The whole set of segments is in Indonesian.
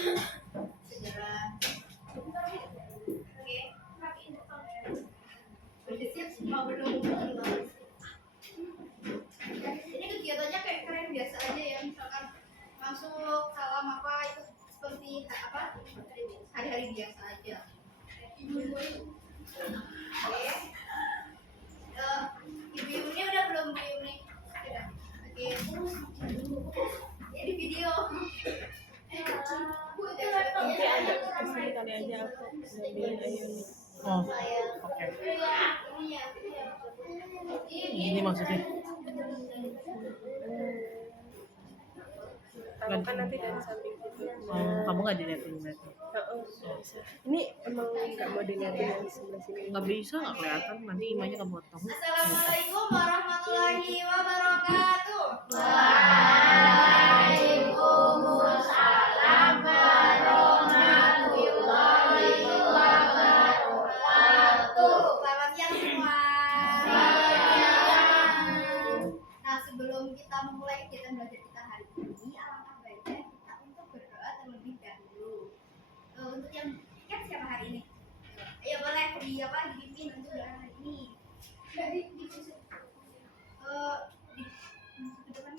segera. Oke, udah siap semua belum? Ini kegiatannya kayak keren biasa aja ya, misalkan masuk salam apa itu seperti apa hari-hari biasa aja. Oke. Ibu ini udah belum Bu Yuni? Sudah. Oke. Ini video. Nanti ada kesini kali aja aku ngambilin Ayuni. Oh, oke. Gini maksudnya. Tahu kan nanti dari samping situ. Kamu nggak dilihatin berarti? Oh, bisa. Ini emang nggak mau dilihatin yang sebelah sini. Nggak bisa, nggak kelihatan. Nanti imanya kamu potong. Assalamualaikum warahmatullahi wabarakatuh. Waalaikumsalam warahmatullahi wabarakatuh. Selamat siang semua. Nah, sebelum kita memulai kegiatan belajar kita hari ini, alangkah baiknya kita untuk berdoa terlebih dahulu. Untuk yang kan siapa hari ini? Ayo boleh dipimpin untuk doa hari ini. Di depan.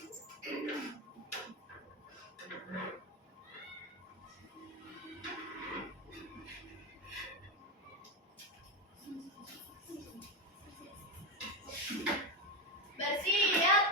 Bersiap.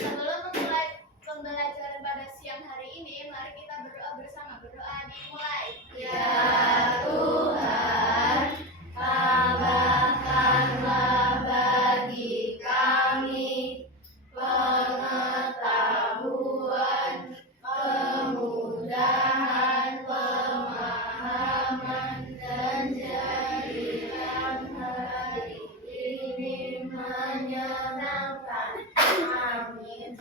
Sebelum memulai pembelajaran pada siang hari ini, mari kita berdoa bersama. Berdoa dimulai. Ya Tuhan, tambahkanlah bagi kami pengetahuan, kemudahan, pemahaman, dan jadikan hari ini menyenangkan. Amin.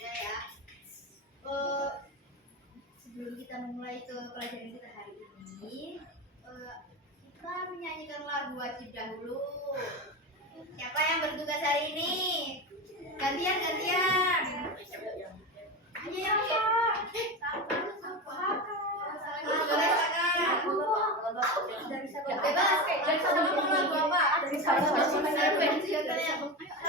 Ya ya. Sebelum kita memulai ke pelajaran kita hari ini, kita menyanyikan lagu wajib dahulu. Siapa yang bertugas hari ini? Gantian. Hanya yang bebas. Dari sabang mau lagu apa? Dari sabang yang boleh.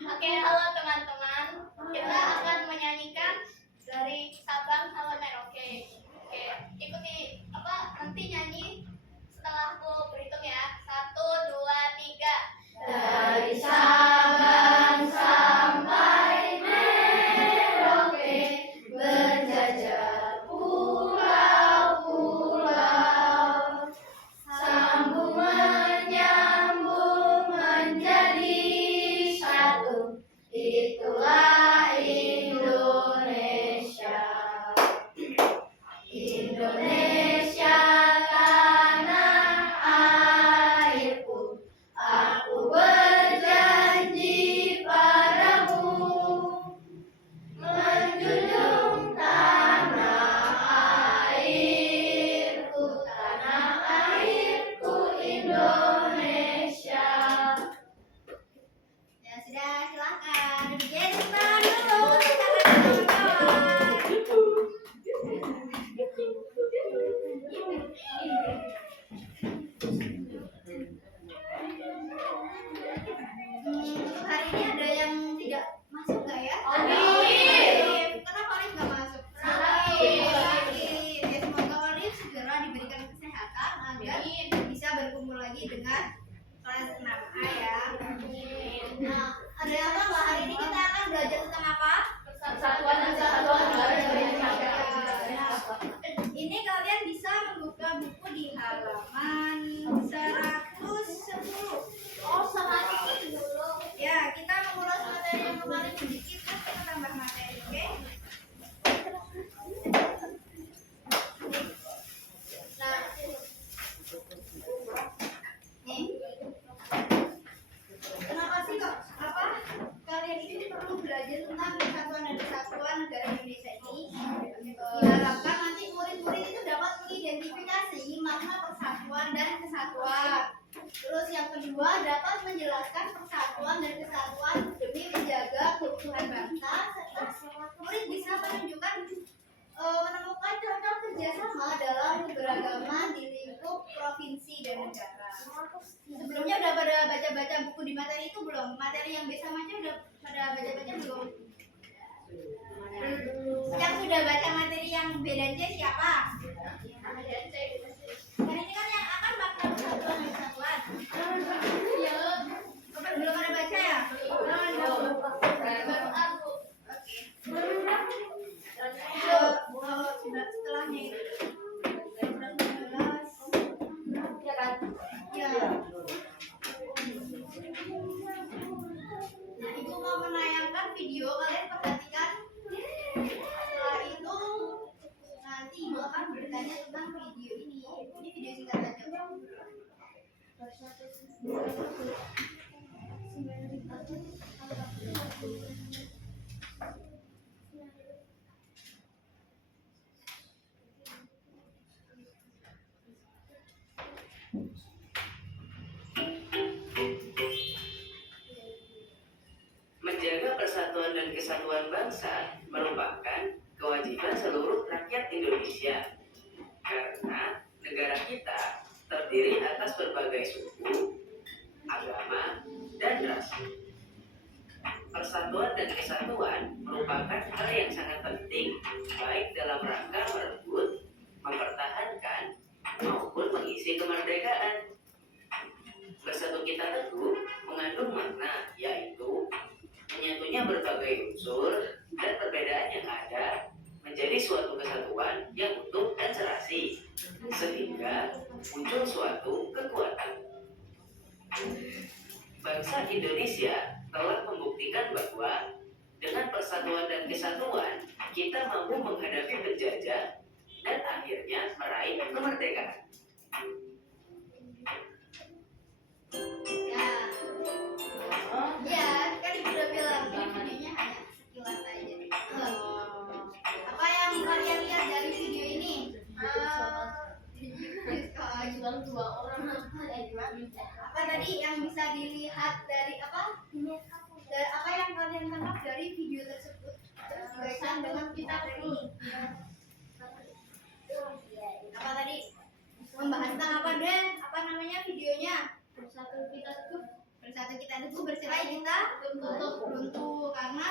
Oke, halo teman-teman. Kita akan menyanyikan dari Sabang sampai Merauke. Oke, ikuti nanti nyanyi setelah aku berhitung ya. 1, 2, 3. Dari Sabang sampai Merauke, berjajar pulau-pulau, sambung menyambung menjadi satu. Itulah Indonesia. Indonesia tanah airku, aku berjanji padamu, menjunjung tanah airku Indonesia. Ya sudah, silakan. Duduknya sebentar dulu. Silakan kawan-kawan. Untuk hari ini ada yang tidak masuk nggak ya? Alif. Kenapa Alif nggak masuk? Sakit. Ya, semoga Alif segera diberikan kesehatan agar bisa berkumpul lagi dengan kelas 6A ya. Nah, ada apa Mbak? Hari ini kita akan belajar tentang apa? Persatuan dan kesatuan Indonesia. Ini kalian bisa membuka buku di halaman 110. Oh, sama itu dulu. Ya, kita mengulas materi yang kemarin sedikit, terus kita tambah materi, oke? Nah, nih. Kenapa sih kok Kesatuan Negara Indonesia ini diharapkan nanti murid-murid itu dapat mengidentifikasi makna persatuan dan kesatuan. Terus yang kedua dapat menjelaskan persatuan dan kesatuan demi menjaga keutuhan bangsa, serta murid bisa menunjukkan menemukan contoh kerjasama dalam keberagaman di lingkup provinsi dan negara. Sebelumnya udah pada baca-baca buku di materi itu belum? Materi yang bisa baca udah pada baca-baca belum? Yang sudah baca materi yang B dan C siapa? Kan ini kan yang akan makna persatuan dan kesatuan. Belum ada baca ya? Baru aku. Setelahnya itu ya kan? Ya. Nah, ibu mau menayangkan video, kalian perhatikan. Setelah itu nanti ibu akan bertanya tentang video ini. Ini video singkat aja. Menjaga persatuan dan kesatuan bangsa merupakan kewajiban seluruh rakyat Indonesia. Karena negara kita terdiri atas berbagai suku, agama, dan ras. Persatuan dan kesatuan merupakan hal yang sangat penting, baik dalam rangka merebut, mempertahankan, maupun mengisi kemerdekaan. Bersatu kita teguh mengandung makna, yaitu menyatunya berbagai unsur dan perbedaan yang ada menjadi suatu kesatuan yang utuh dan serasi, sehingga muncul suatu kekuatan. Bangsa Indonesia telah membuktikan bahwa dengan persatuan dan kesatuan kita mampu menghadapi penjajah dan akhirnya meraih kemerdekaan. Ya, kan ibu udah bilang ini videonya hanya sekilas aja. Apa yang kalian lihat dari video ini? Apa tadi yang bisa dilihat dari apa? Dari apa yang kalian tangkap dari video tersebut? Terus dikaitkan dengan kita ini. Apa tadi? Membahas tentang apa deh? Apa namanya videonya? Bersatu kita teguh, bercerai kita runtuh. Karena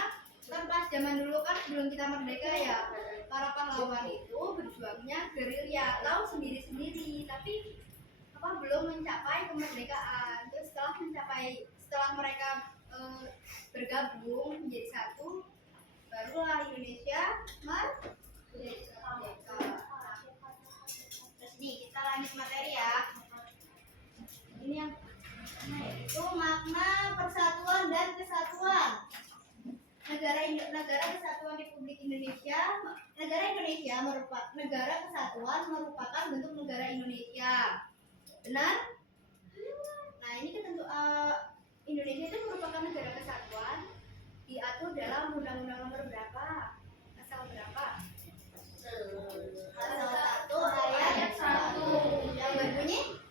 kan pas zaman dulu kan sebelum kita merdeka ya, para pahlawan itu berjuangnya gerilya atau sendiri-sendiri, tapi apa belum mencapai kemerdekaan. Terus setelah mereka bergabung menjadi satu, barulah Indonesia merdeka. Terus nih kita lanjut materi ya. Ini yang itu makna persatuan dan kesatuan. Negara Kesatuan Republik Indonesia, negara Indonesia merupakan negara kesatuan merupakan bentuk negara Indonesia. Benar? Nah, ini ketentuan Indonesia itu merupakan negara kesatuan diatur dalam Undang-Undang Nomor berapa? Pasal berapa? Pasal 1 ayat 1 yang berbunyi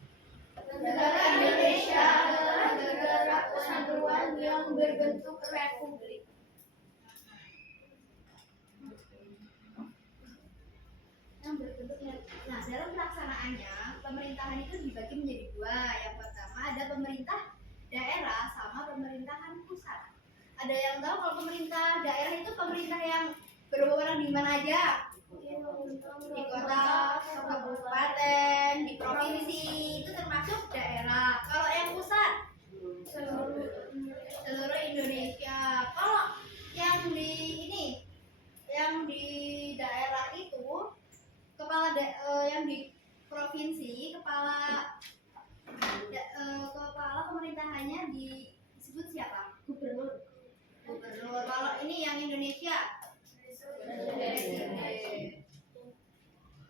negara Indonesia adalah negara kesatuan yang berbentuk republik. Nah, dalam pelaksanaannya pemerintahan itu dibagi menjadi dua. Yang pertama ada pemerintah daerah sama pemerintahan pusat. Ada yang tahu kalau pemerintah daerah itu pemerintah yang berwenang di mana aja? Di kota, kabupaten, di provinsi, itu termasuk daerah. Kalau yang pusat seluruh Indonesia. Kalau yang di daerah itu yang di provinsi kepala pemerintahannya disebut siapa? Gubernur. Kalau ini yang Indonesia presiden.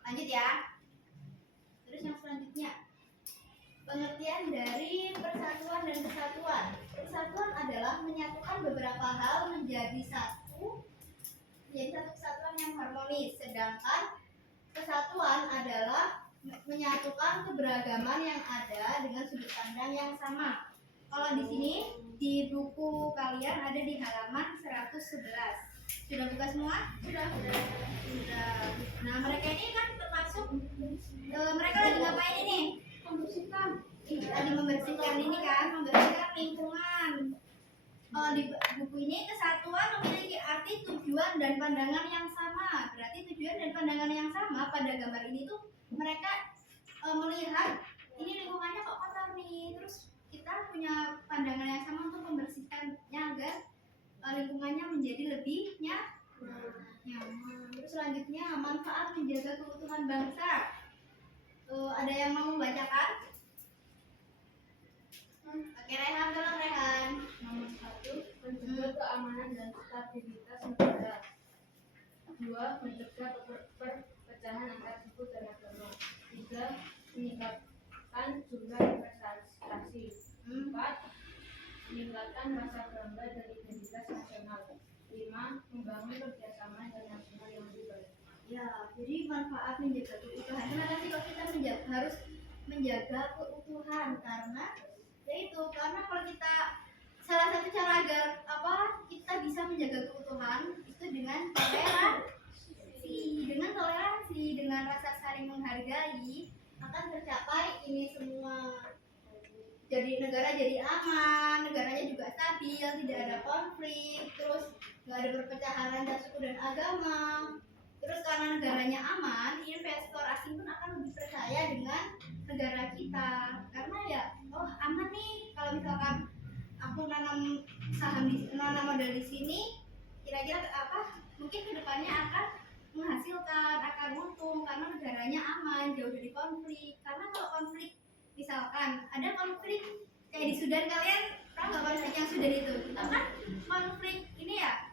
Lanjut ya. Terus yang selanjutnya, pengertian dari persatuan dan kesatuan. Persatuan adalah menyatukan beberapa hal menjadi satu menjadi satu kesatuan yang harmonis. Sedangkan kesatuan adalah menyatukan keberagaman yang ada dengan sudut pandang yang sama. Kalau di sini di buku kalian ada di halaman 111. Sudah buka semua? Sudah. Nah, mereka ini kan termasuk mereka lagi ngapain ini? Membersihkan. Lagi membersihkan ini kan, membersihkan lingkungan. Kalau di buku ini kesatuan memiliki arti tujuan dan pandangan yang sama. Berarti tujuan dan pandangan yang sama pada gambar ini tuh mereka melihat ini lingkungannya kok kotor nih. Terus kita punya pandangan yang sama untuk membersihkannya agar lingkungannya menjadi lebih nyaman. Terus selanjutnya manfaat menjaga keutuhan bangsa. Ada yang mau membacakan? Oke, Rehan, tolong Rehan. Nomor 1, menjaga keamanan dan stabilitas negara. 2, mencegah perpecahan antar suku dan agama. 3, meningkatkan jumlah investasi. 4, meningkatkan rasa bangga dan identitas nasional. 5, membangun kerjasama internasional yang lebih baik. Ya, jadi manfaat menjaga keutuhan. Kenapa sih kok kita harus menjaga keutuhan? Karena kalau kita salah satu cara agar kita bisa menjaga keutuhan itu dengan toleransi, dengan rasa saling menghargai akan tercapai ini semua. Jadi negara jadi aman, negaranya juga stabil, tidak ada konflik, terus nggak ada perpecahan antar suku dan agama. Terus karena negaranya aman, investor asing pun akan lebih percaya dengan negara kita. Karena ya, aman nih. Kalau misalkan aku nanam modal di sini, kira-kira mungkin kedepannya akan menghasilkan, akan untung karena negaranya aman, jauh dari konflik. Karena kalau konflik, misalkan ada konflik kayak di Sudan, kalian tahu nggak konflik yang Sudan itu? Kan konflik ini ya,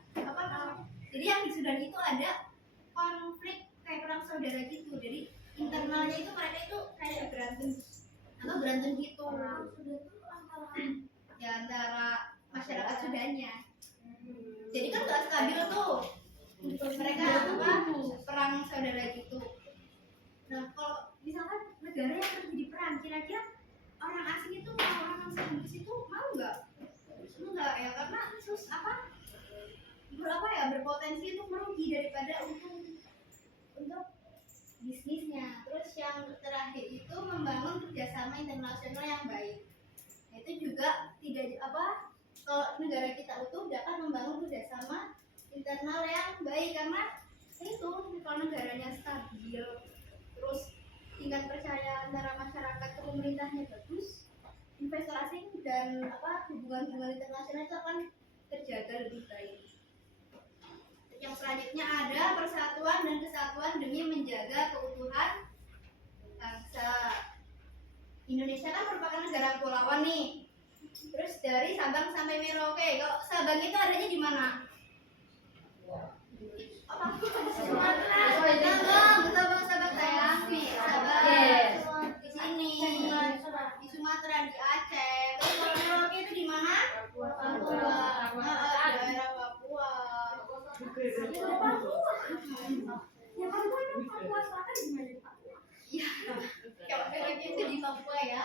jadi yang di Sudan itu ada konflik kayak perang saudara gitu. Jadi internalnya itu mereka itu kayak berantem gitu. Ya antara masyarakat Sudannya. Jadi kan nggak stabil tuh. Mereka perang saudara gitu. Nah, kalau misalkan negara yang terjadi perang, kira-kira orang asing itu orang Inggris itu mau nggak? Enggak ya, karena berpotensi untuk merugi daripada untuk bisnisnya. Terus yang terakhir itu membangun kerjasama internasional yang baik. Nah, itu juga tidak kalau negara kita utuh dapat membangun kerjasama internal yang baik karena itu kalau negaranya stabil, terus tingkat percaya antara masyarakat ke pemerintahnya bagus, investor asing dan hubungan-hubungan internasional itu akan terjaga lebih baik. Yang selanjutnya ada persatuan dan kesatuan demi menjaga keutuhan bangsa. Indonesia kan merupakan negara kepulauan nih. Terus dari Sabang sampai Merauke. Kalau Sabang itu adanya di mana? Sumatera. Sabang sayang. Sabang. Di sini. Di Sumatera, di Aceh. Terus kalau Merauke itu di mana? Papua. Daerah Papua. Ya Papua itu Papua Selatan di mana Pak? Ya, kalau Merauke itu di Papua ya.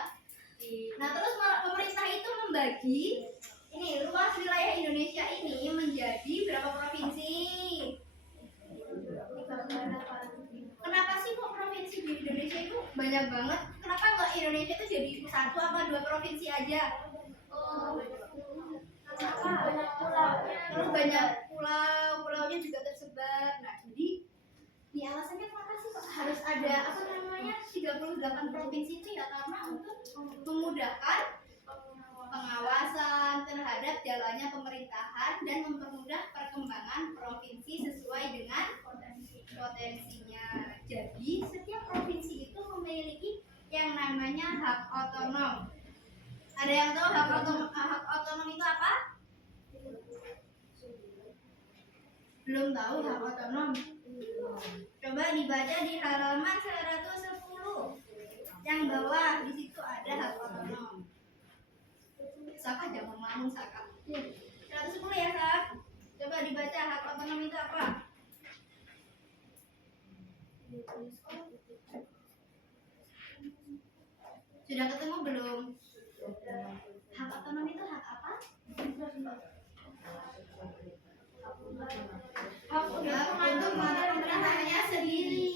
Nah terus pemerintah itu membagi ini luas wilayah Indonesia ini menjadi berapa provinsi? Kenapa sih kok provinsi di Indonesia itu banyak banget? Kenapa nggak Indonesia itu jadi satu apa dua provinsi aja? Terus banyak pulau-pulaunya juga tersebar. Nah jadi ini alasannya kenapa sih kok harus ada 38 provinsi itu ya, karena untuk memudahkan pengawasan terhadap jalannya pemerintahan dan mempermudah perkembangan provinsi sesuai dengan potensinya. Jadi setiap provinsi itu memiliki yang namanya hak otonom. Ada yang tahu hak otonom itu apa? Belum tahu hak otonom? Coba dibaca di halaman 110. Yang bawah di situ ada hak otonom. Saka jangan ngomong Saka. 110 ya Sak. Coba dibaca hak otonom itu apa? Sudah ketemu belum? Hak otonom itu hak apa? Hak untuk mengatur pemerintahannya sendiri.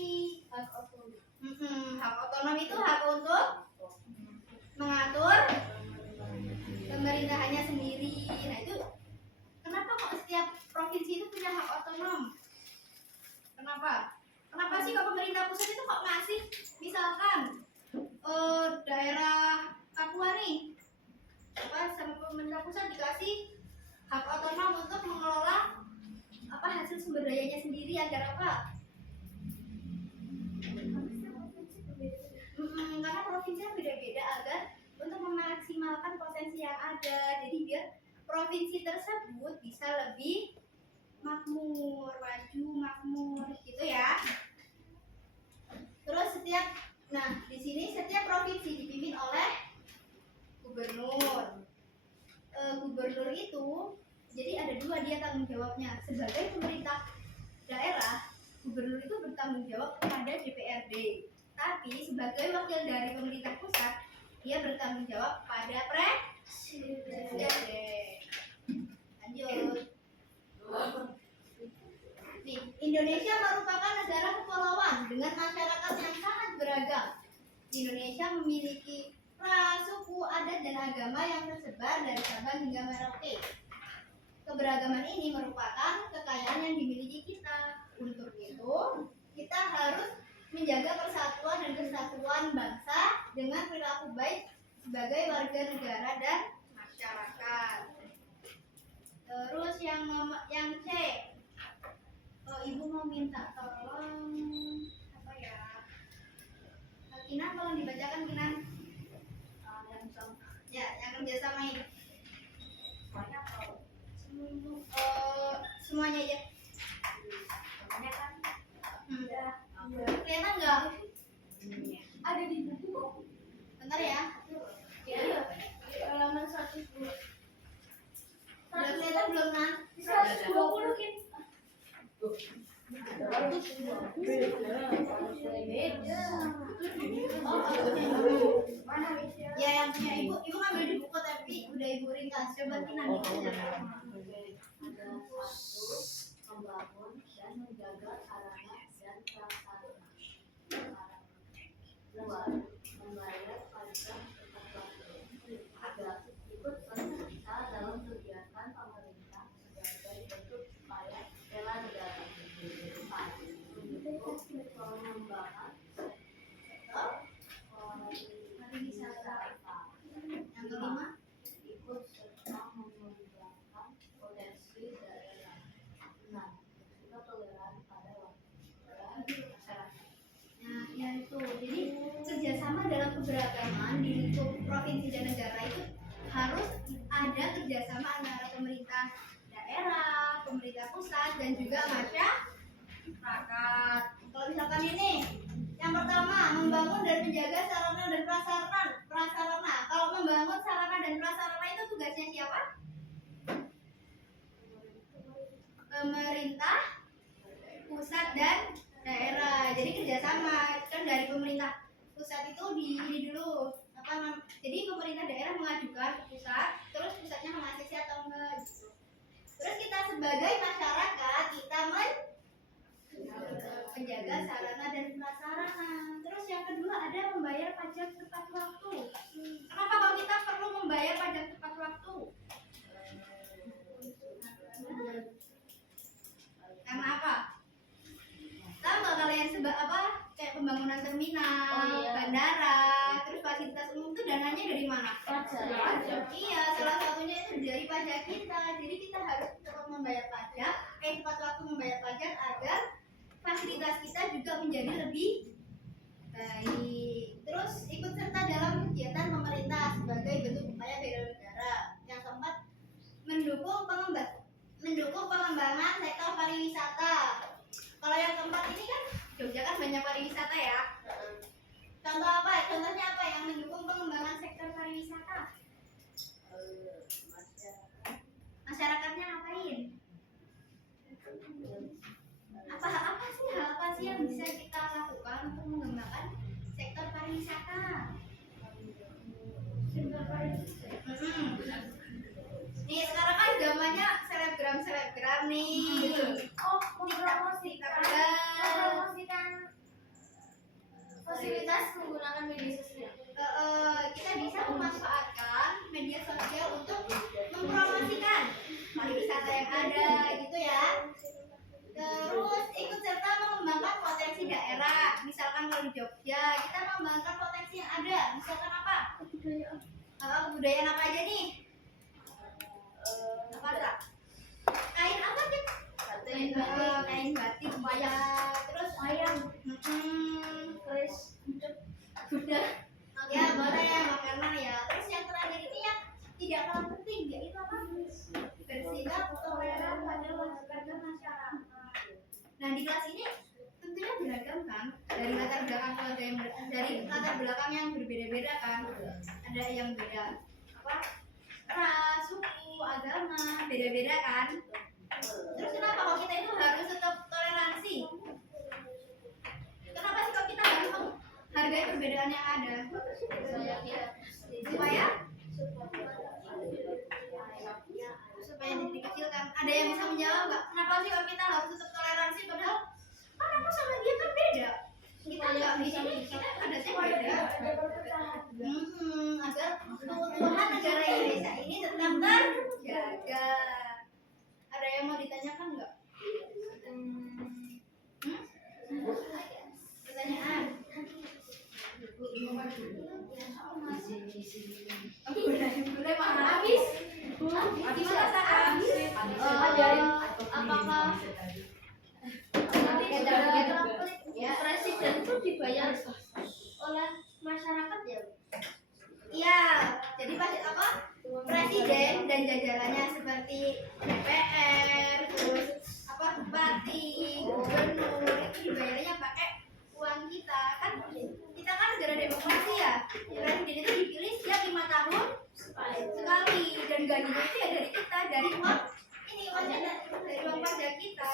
Hak otonom itu hak untuk mengatur pemerintahannya sendiri. Nah itu kenapa kok setiap provinsi itu punya hak otonom? Kenapa? Kenapa sih kok pemerintah pusat itu kok ngasih misalkan daerah Papua nih sama pemerintah pusat dikasih hak otonom untuk mengelola hasil sumber dayanya sendiri agar apa? Karena provinsinya beda-beda agar untuk memaksimalkan potensi yang ada. Jadi biar provinsi tersebut bisa lebih makmur, maju, makmur gitu ya. Terus di sini setiap provinsi dipimpin oleh gubernur. Gubernur itu jadi ada dua dia tanggung jawabnya. Sebagai pemerintah daerah, gubernur itu bertanggung jawab kepada DPRD. Tapi sebagai wakil dari pemerintah pusat, dia bertanggung jawab pada presiden. Lanjut. Nih, Indonesia merupakan negara kepulauan dengan masyarakat yang sangat beragam. Indonesia memiliki ras, suku, adat, dan agama yang tersebar dari Sabang hingga Merauke. Keberagaman ini merupakan kekayaan yang dimiliki kita. Untuk itu, kita harus menjaga persatuan dan kesatuan bangsa dengan perilaku baik sebagai warga negara dan masyarakat. Terus yang C, Ibu mau minta tolong apa ya? Kinan tolong dibacakan Kinan. Ya, yang kerjasama ini. Semuanya aja. Kelihatan nggak? Ada di buku kok. Bentar ya. Halaman 110. Udah kelihatan belum Nan? 120 Kin. Ya yang punya ibu ngambil di buku tapi udah ibu ringkas. Coba Kinan aja. Membangun dan menjaga sarana dan prasarana. Dua, membayar pajak tepat waktu. Tiga, ikut serta dalam kegiatan pemerintah sebagai bentuk upaya bela negara. Empat, mendukung pengembangan sektor pariwisata. Yang kelima, Ikut serta mengembangkan potensi daerah. Enam, sikap toleran pada masyarakat. nah ya itu. Jadi kerjasama dalam keberagaman di lingkup provinsi dan negara itu harus ada kerjasama antara pemerintah daerah, pemerintah pusat, dan juga masyarakat. Kalau misalkan ini, yang pertama membangun dan menjaga sarana dan prasarana. Kalau membangun sarana dan prasarana itu tugasnya siapa? Pemerintah pusat dan daerah. Jadi kerjasama kan dari pemerintah pusat itu ini dulu jadi pemerintah daerah mengajukan ke pusat, terus pusatnya mengasih atau enggak gitu. Terus kita sebagai masyarakat kita menjaga sarana dan prasarana. Terus yang kedua ada membayar pajak tepat waktu. Kenapa kalau kita perlu membayar pajak tepat waktu? Karena apa? Tahu nggak kalian kayak pembangunan terminal, bandara, terus fasilitas umum itu dananya dari mana? Pajak. Iya, salah satunya itu dari pajak kita. Jadi kita harus tepat membayar pajak, tepat waktu membayar pajak agar fasilitas kita juga menjadi lebih baik. Terus ikut serta dalam kegiatan pemerintah sebagai bentuk upaya bela negara. Yang keempat, mendukung pengembangan sektor pariwisata. Kalau yang keempat ini kan Jogja kan banyak pariwisata ya. Contohnya apa yang mendukung pengembangan sektor pariwisata? Masyarakatnya ngapain? Apa sih yang bisa kita lakukan nih. mempromosikan fasilitas menggunakan media sosial. Kita bisa memanfaatkan media sosial untuk mempromosikan pariwisata yang ada gitu ya. Terus ikut serta mengembangkan potensi daerah. Misalkan kalau di Jogja kita mengembangkan potensi yang ada. Misalkan apa? Kebudayaan apa aja nih? Apa Kak? Kain apa kita? Kain batik bisa. Terus Ayam, terus udah ya boleh makanan ya. Terus yang terakhir ini yang tidak kalah penting yaitu apa? Bersikap toleran pada masyarakat. Nah di kelas ini tentunya beragam kan, dari latar belakang keluarga yang dari latar belakang yang berbeda-beda kan. Ada yang beda apa? Ras, suku, agama, beda-beda kan. Terus kenapa kok kita itu harus tetap toleransi? Kenapa sih kok kita harus menghargai perbedaan yang ada? Supaya tidak dikecilkan. Ada yang bisa menjawab nggak? Kenapa sih kok kita harus tetap toleransi padahal kan aku sama dia kan beda. Kita nggak di sini kita adatnya beda. Agar keutuhan negara Indonesia ini tetap terjaga. Ada yang mau ditanyakan nggak? Pertanyaan? Boleh mahal habis. Gimana Saka? Apakah presiden itu dibayar oleh masyarakat ya? Iya, jadi pasti apa? Presiden dan jajarannya seperti DPR, terus apa bupati, gubernur itu dibayarnya pakai uang kita kan? Kita kan negara demokrasi ya. Presiden itu dipilih setiap 5 tahun sekali dan gajinya itu ya dari kita, dari uang ini uangnya dari uang pajak kita.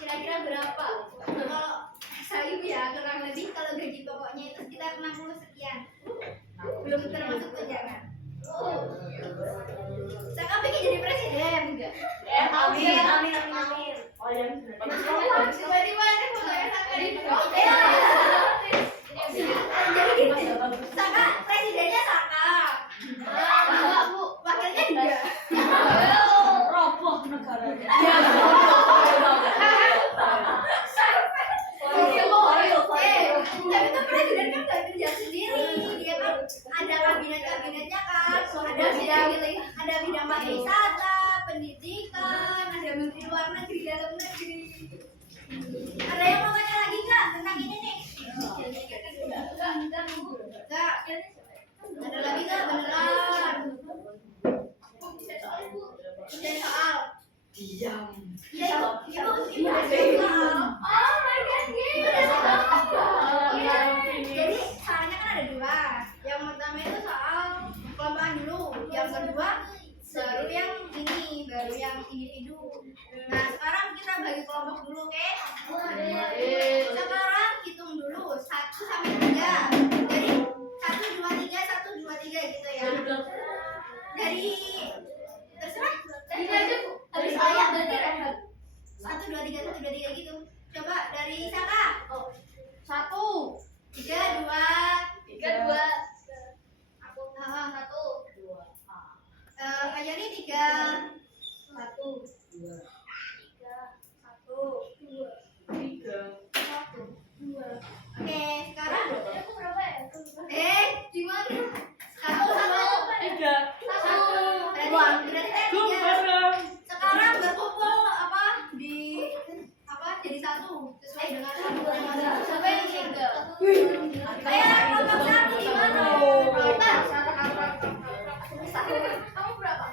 Kira-kira berapa? Kalau saya ya kurang lebih kalau gaji pokoknya itu sekitar 60 sekian. Belum termasuk tunjangan. Saya pengen jadi presiden enggak? amin. Tiba-tiba ada fotonya Saka di oke. Jadi gini, Saka presidennya Saka. Enggak Bu, wakilnya juga. Roboh negara. Tapi kan presiden kan nggak kerja sendiri, dia kan ada kabinet-kabinetnya kan, ada bidang pariwisata, pendidikan, ada menteri luar negeri, dalam negeri. Ada yang mau tanya lagi nggak tentang ini nih? Enggak. Ada lagi nggak beneran? Ada soal. Diam. Ibu ada soal. Oh my god, jadi soalnya kan ada dua. Yang pertama itu soal kelompokan dulu. Yang kedua baru yang individu. Nah sekarang kita bagi kelompok dulu, oke? Sekarang hitung dulu 1 sampai 3. Jadi 1, 2, 3 gitu ya. Dari terserah. Dari aja Bu. Habis saya berarti rehat. 1, 2, 3 gitu. Coba dari Saka. 1, 3, 2. Aku 1. Kayani 3. 1, 2, 1. Oke, sekarang aku berapa ya? Gimana? 1, 1. Berarti saya 3. Sekarang berkumpul jadi 1 sesuai dengan sampai 3. Kayak nomor 1 di mana? Kamu berapa?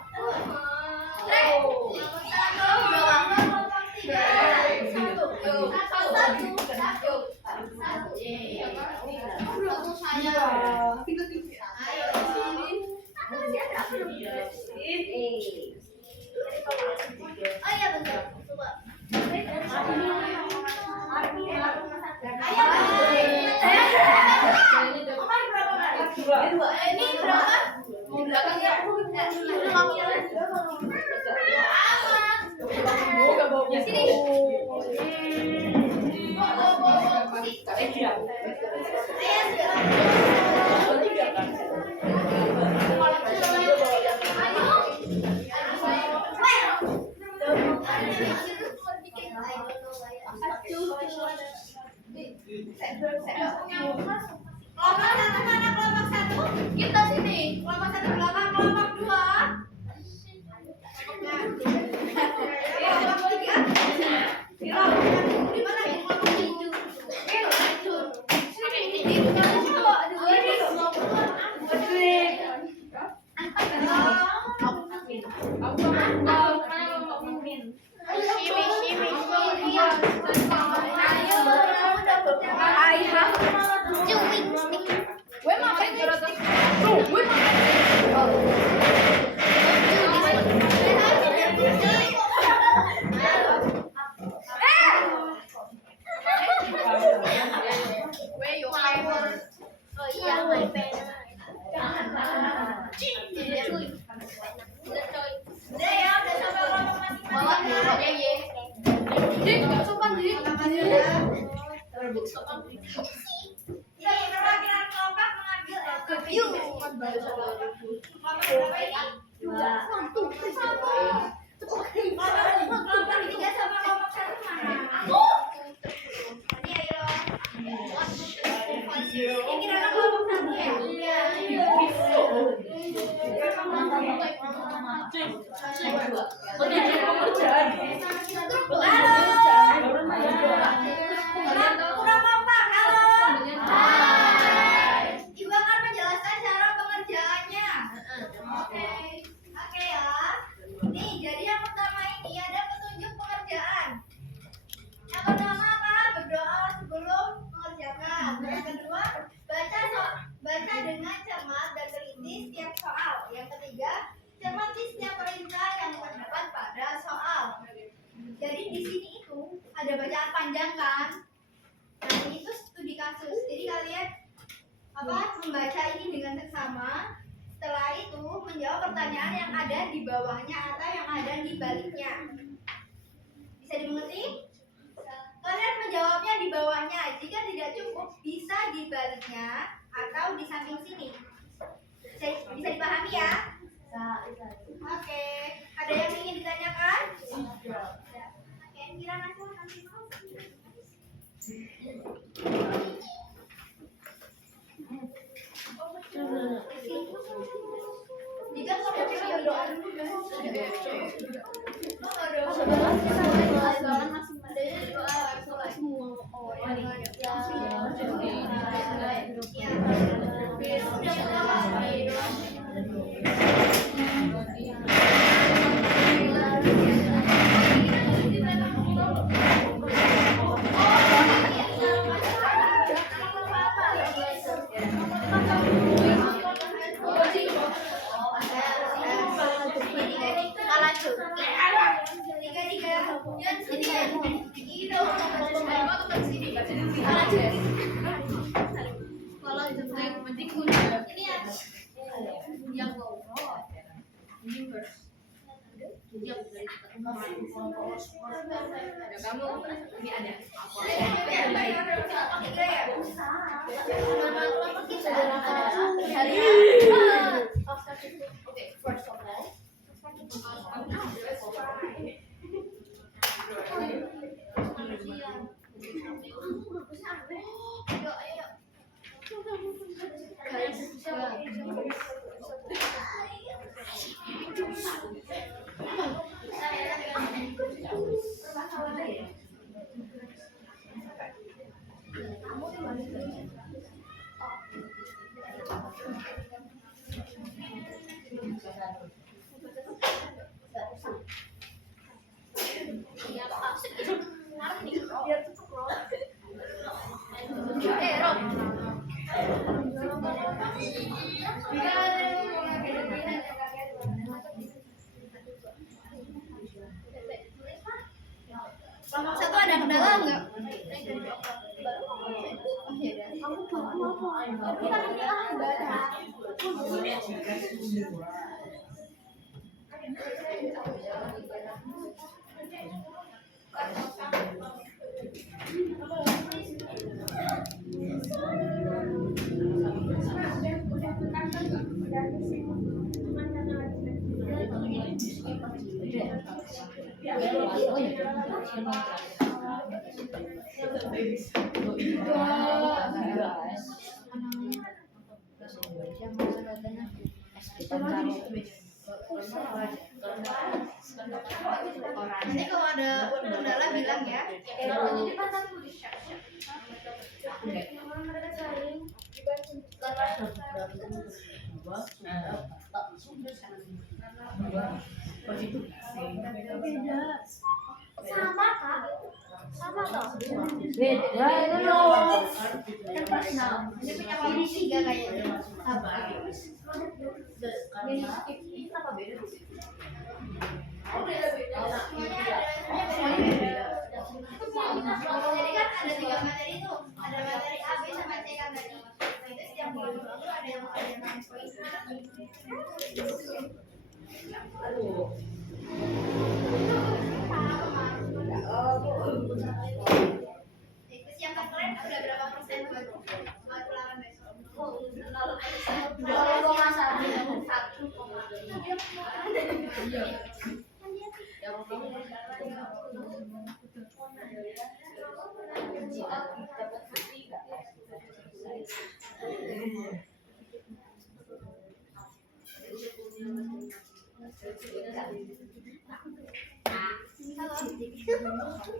Oh iya betul. Coba. Ini berapa? Mau belakang ya? Kelompok satu mana kelompok satu? Kita sini. Kelompok satu belakang, kelompok dua. Kelompok tiga. Di mana ya? Kelompok tujuh. Di bukan kelompok dua di Oh iya, my pen. Udah ya, udah sampai kelompok masing-masing. Dik, gak sopan dik. Ya, perwakilan kelompok mengambil review. Kelompok berapa ini? Satu. Kelompok tiga sama kelompok satu mana? Ini ayo. Ini kira-kira kelompok satu ya? Kurang kompak, halo. Ibu akan menjelaskan cara pengerjaannya. Oke ya. Nih, jadi yang pertama ini ada petunjuk pengerjaan. Yang pertama apa? Berdoa sebelum mengerjakan. Yang kedua, baca dengan cermat dan teliti setiap soal. Yang ketiga, cermati setiap perintah yang terdapat pada soal. Jadi di sini itu ada bacaan panjang kan? Nah, ini tuh studi kasus. Jadi kalian membaca ini dengan seksama. Setelah itu menjawab pertanyaan yang ada di bawahnya atau yang ada di baliknya. Bisa dimengerti? Kalian menjawabnya di bawahnya. Jika tidak cukup, bisa di baliknya atau di samping sini. Bisa dipahami ya? Oke. Ada yang ingin ditanyakan? Oke, Kira nanti mau. Jika kamu tidak doa Kelompok satu ada kendala enggak? Nanti kalau ada kendala bilang ya. Sama kak. Sama toh. Beda itu loh. Kan personal. Dia punya family 3 kayaknya. Jadi kan ada 3 materi tuh. Ada materi A, B sama C kan tadi. Nah, itu setiap bulan itu ada yang poin. Terus yang kemarin udah berapa persen buat ulangan besok? Kalau masalah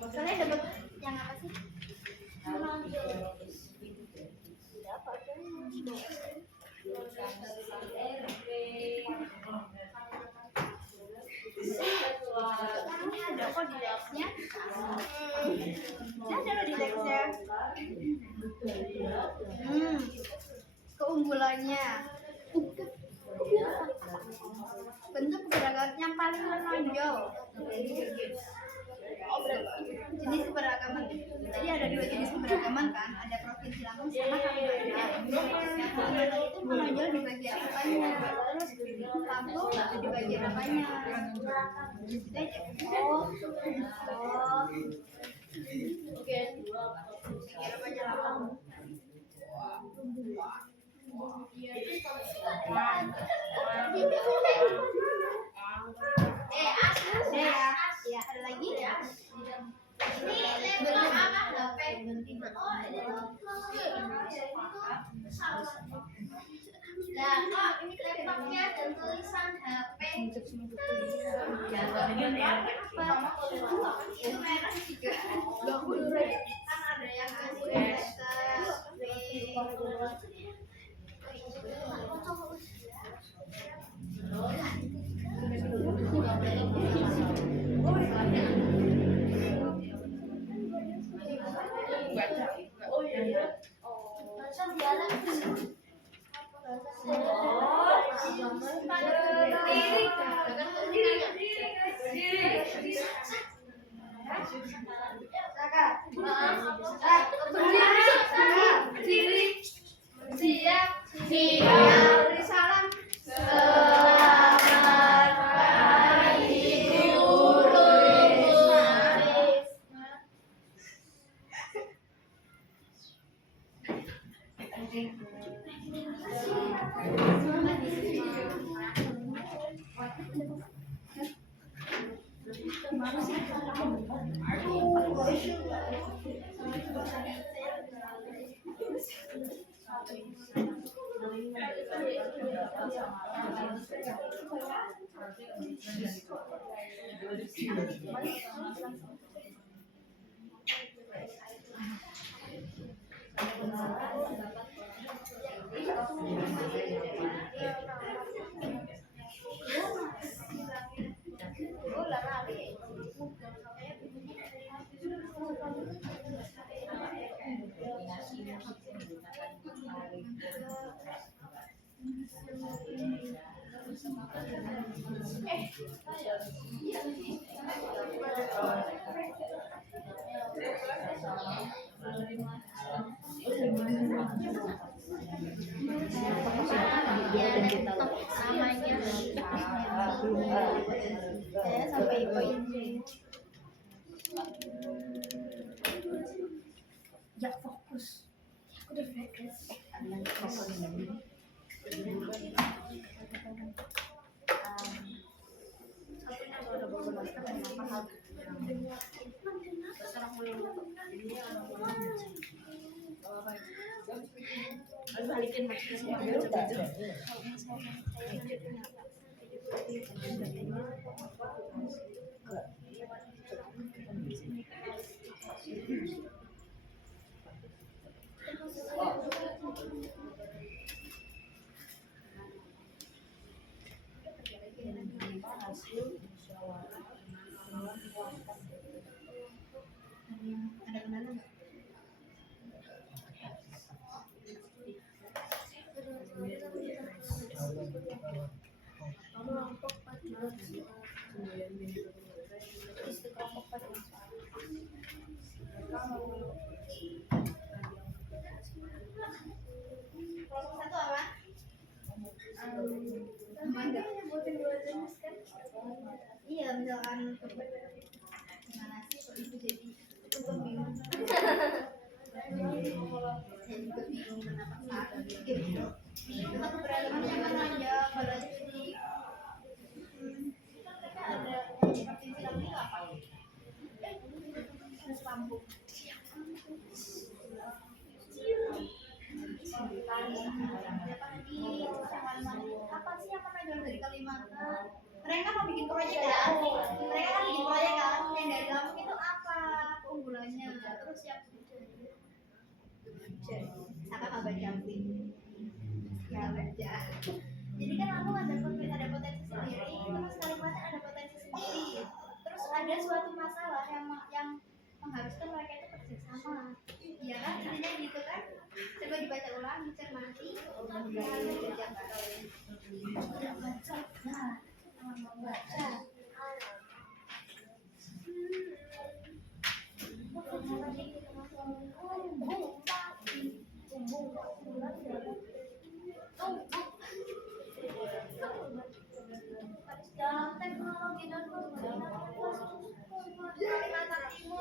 Soalnya dapat yang apa sih? Ini ada kok di Lexnya. Ada loh di Lexnya. Keunggulannya. Bentuk keberagaman yang paling menonjol. Jenis keberagaman. Jadi ada 2 jenis keberagaman kan, ada provinsi Lampung sama Kalimantan. Yang Kalimantan itu menonjol di bagian apanya? Lampung di bagian apanya? Itu aja. Bagian apanya Lampung? Ya, ada lagi? Ini bentuk apa? HP. Nah, kok ini laptopnya ada tulisan HP. Itu merah juga. Kan ada yang siap. Beri salam. Selamat pagi guru. Saya sampai poin C. Ya fokus. Aku udah fokus. Satunya masker dan apa hal Harus balikin maskernya. ada kendala nggak? Satu apa? Mangga. Iya, misalkan gimana sih kok itu jadi bingung. Saya juga bingung kenapa saat gitu. Cuma keberagaman yang mana aja kalau aja jadi mereka ada seperti film ini apa? Terus lampu. Apa sih yang pernah jual dari Kalimantan? Mereka kan bikin proyek kan? Yang dari Lampung itu apa keunggulannya? Terus yang sama kabar Jambi. Ya baca. Jadi kan Lampung ada potensi sendiri, terus Kalimantan ada potensi sendiri. Terus ada suatu masalah yang mengharuskan mereka itu kerjasama. Iya kan? Intinya gitu kan? Coba dibaca ulang, dicermati. Membaca. Dalam teknologi dan Kalimantan Timur.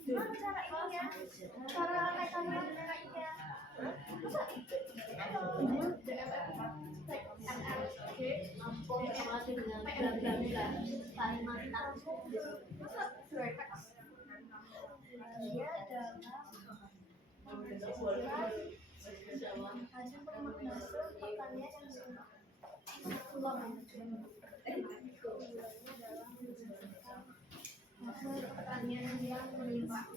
Gimana cara ininya? Cara kaitannya dengan ininya? Lampung sama dengan Kalimantan. Dia adalah hasil pertanian yang melimpah.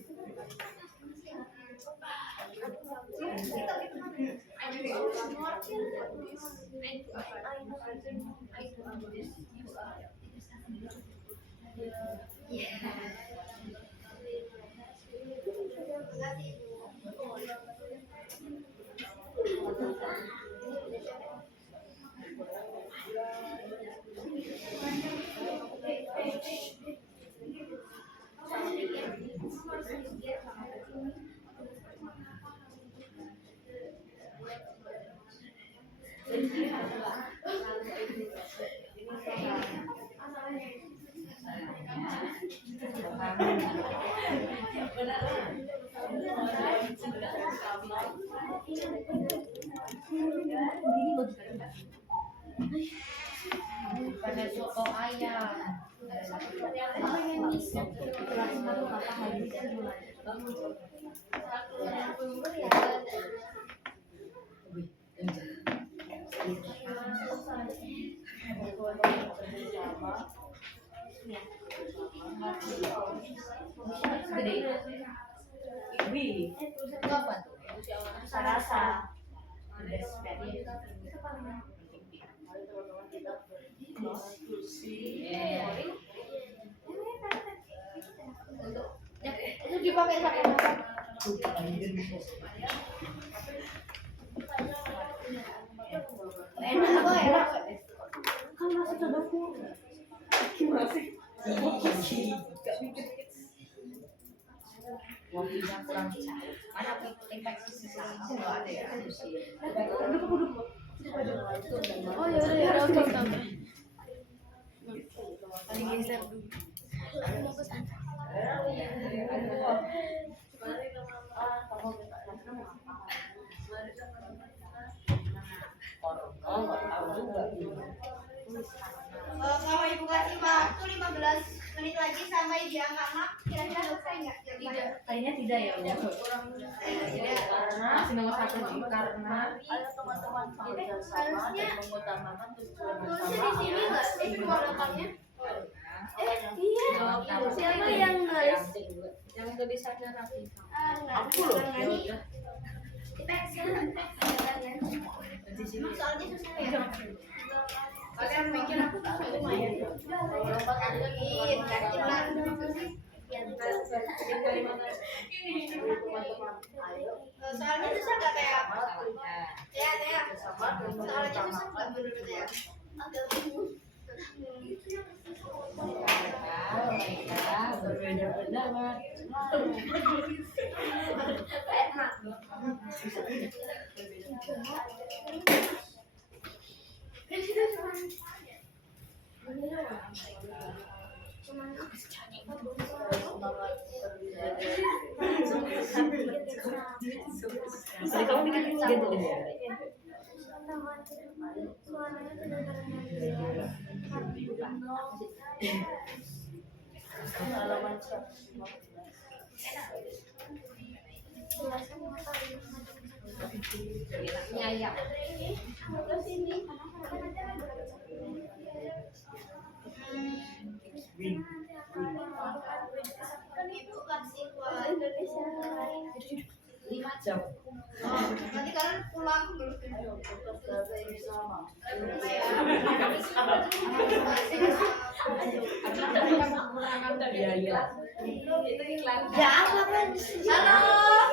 Pada soto ayam. Apa tuh? Rasa. Itu dipakai pakai masak. Enak kok, enak. Kan masih cobaku. Gimana sih? Mobilnya kurang cair. Mana infeksi sisa? Enggak ada ya. Duduk. Oh ya udah. di-share dulu. Aku mau ke sana. Kalau ibu kasih waktu 15 menit lagi sampai dia anak, kira-kira selesai nggak? Tidak, kayaknya tidak ya udah. Karena masih nomor 1 nih, karena Ayo teman-teman bekerja sama dan mengutamakan tujuan Tulisnya bersama. di sini nggak sih pemotretannya? Iya. Siapa yang nulis? yang tulisannya rapi. Aku loh. Ya udah. Di sini soalnya susah ya. Kalian mikir aku tak lumayan. Soalnya susah nggak kayak? Ya. Soalnya susah nggak menurut ya? Agak bingung. Berbeda-beda Mas. Tadi kamu bikin gitu ya? Halaman 115. Ya. Ibu kasih buat Indonesia 5 jam. nanti kalian pulang belum Sama. Iya. Itu iklan. Ya apa kan? Halo.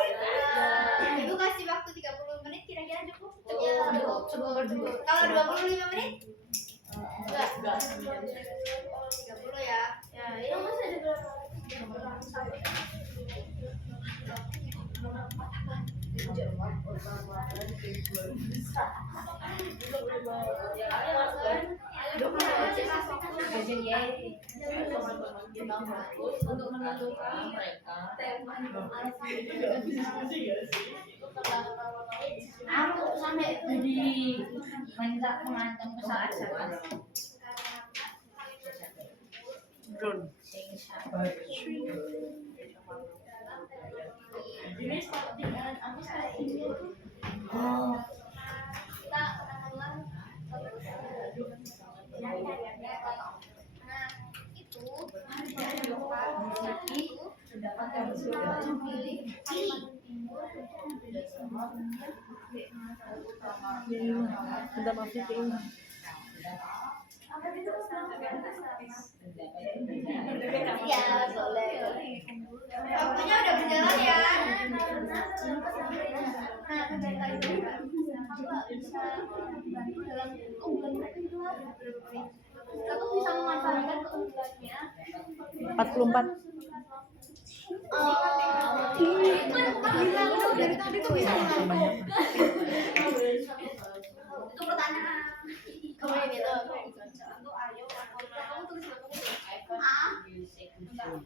Ibu kasih waktu 30 menit kira-kira cukup? Cukup. Kalau 25 menit? Enggak. 30 ya. Ya, ini masih ada berapa? Untuk menentukan mereka Aku sampai jadi minta mengancam ke saya. Drone. Ini seperti aku saya ini. Kita katakanlah nah itu mendapatkan memilih Kalimantan Timur Minta maaf ya ini. ya boleh. Waktunya udah berjalan ya. Nah, data itu Kakak bisa bantu dalam keunggulan itu Kakak bisa memanfaatkan keunggulannya 44. Dari tadi tuh bisa itu pertanyaan kamu yang itu untuk ayo kamu tulis saya tahu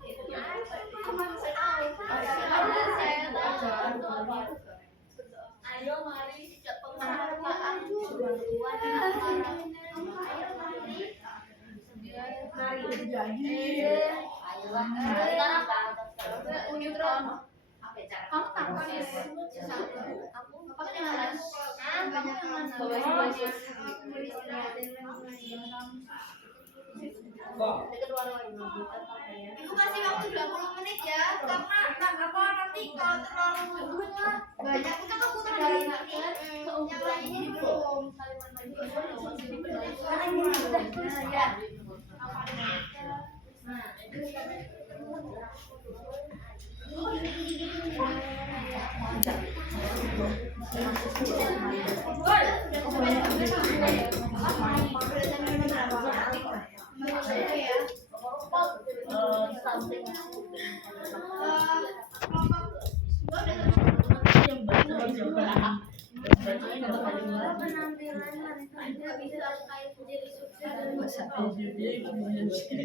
ayo mari penghargaan kamu takut ya aku Ibu kasih waktu 20 menit ya, karena nanti kalau terlalu banyak kita kan putar dari nanti yang lainnya di belum. Ya.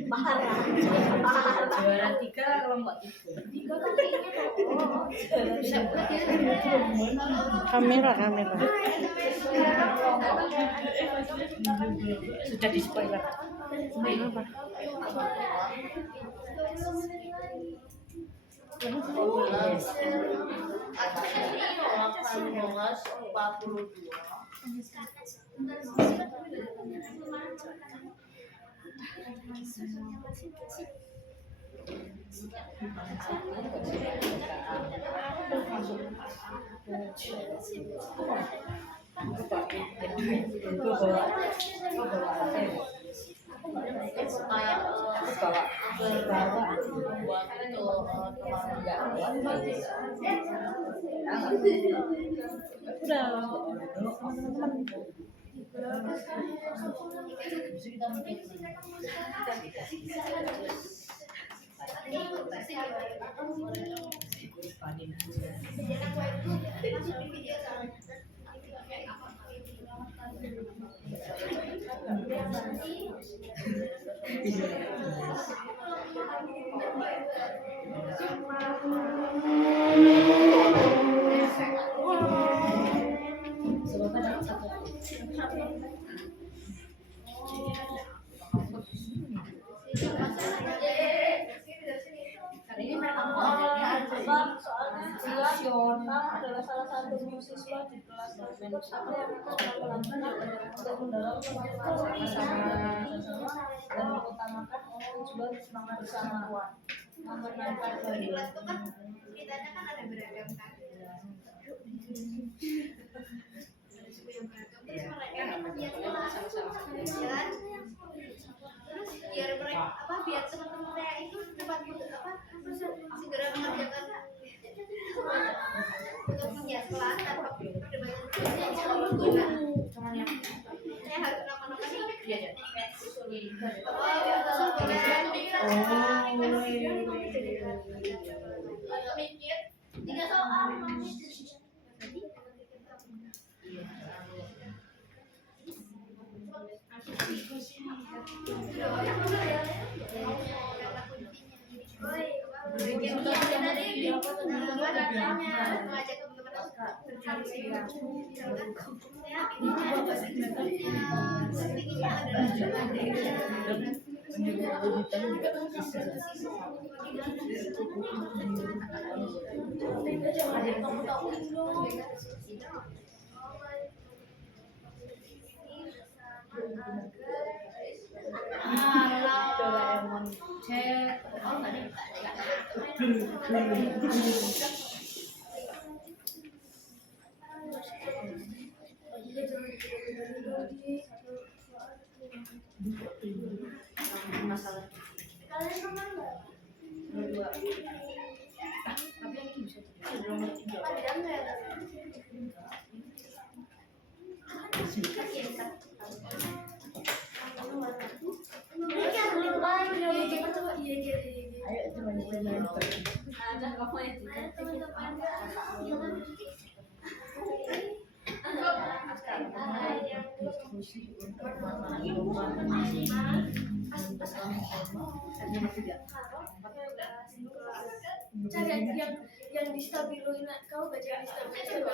Mahal. Juara 3 kelompok 3. Kamera. Sudah di spoiler. Apa? Nasional adalah salah satu siswa di kelas apa yang untuk mendorong kemajuan bersama dan mengutamakan tujuan semangat bersama memenangkan Di kelas itu kan ceritanya kan ada beragam kan. Ada suku yang beragam terus mereka punya kelas jalan terus biar mereka biar teman-teman saya itu cepat segera mengerjakan untuk punya kelas tanpa perdebatan saya harus nama-nama ini mikir 3 soal Cara yang di stabilo ini kau baca di stabilo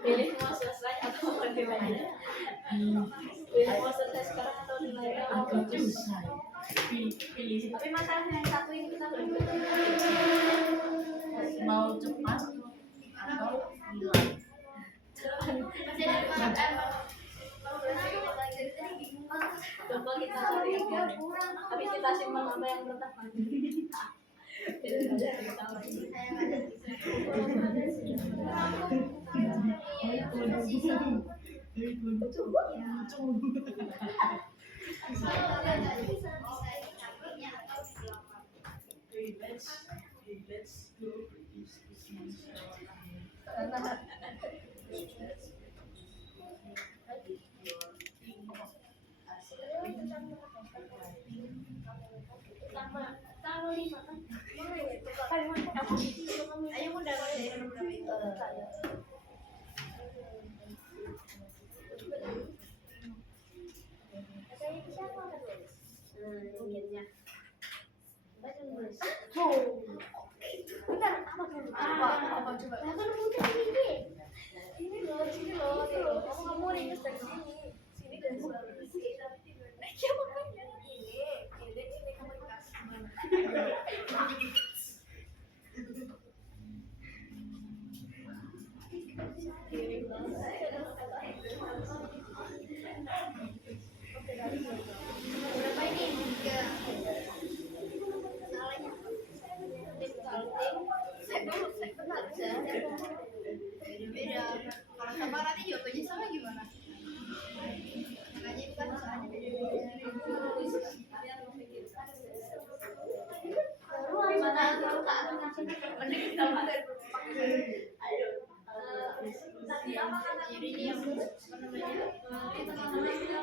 pilih mau selesai atau mau nilainya pilih mau selesai sekarang atau nilainya tapi masalahnya yang satu ini kita mau cepat atau nilai. Coba kita cari tapi kita simpan apa yang pertama. Bentar, apa dulu? Apa coba? Nah, kan mungkin ini. Ini loh, sini loh. Kamu ringes dari sini. Sini dari sini. Ya makanya. Ini kamu dikasih mana? Berapa ini? 3. Salahnya. Saya dulu, saya benar. Beda. Kalau sama nanti jawabannya sama gimana? Makanya itu kan soalnya beda. Gimana kalau tak mending kita pakai. Ayo. Tadi apa kata jadi ini yang apa namanya?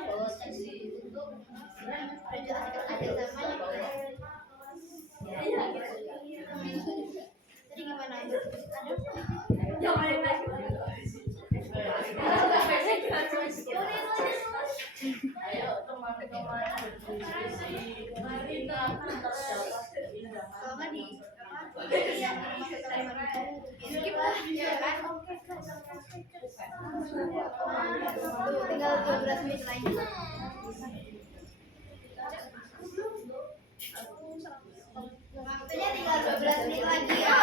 Oh, seksi itu ada namanya. Ya, jadi gimana? Yang paling baik. Ayo teman-teman berdiskusi. Mari kita kalau di yang masuk timer skip lah ya kan. Tuh, tinggal 12 menit lagi. Waktunya tinggal 12 menit lagi ya.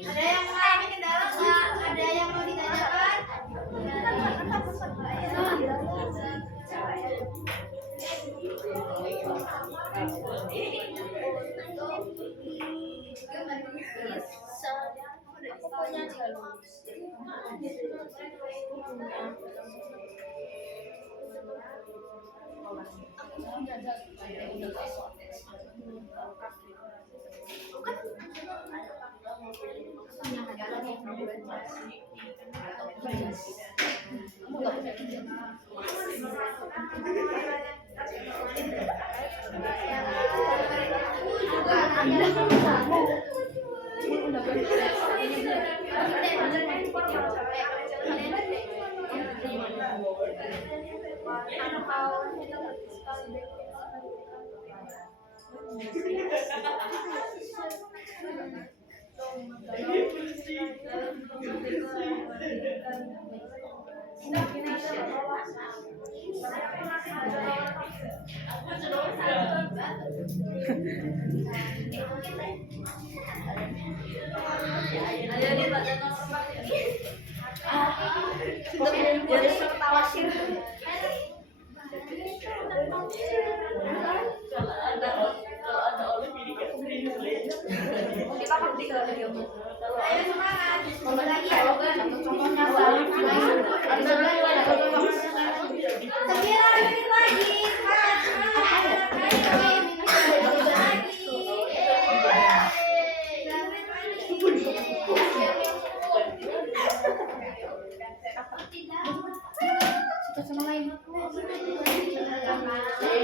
Ada yang mau kendala nggak? Ada yang mau ditanyakan?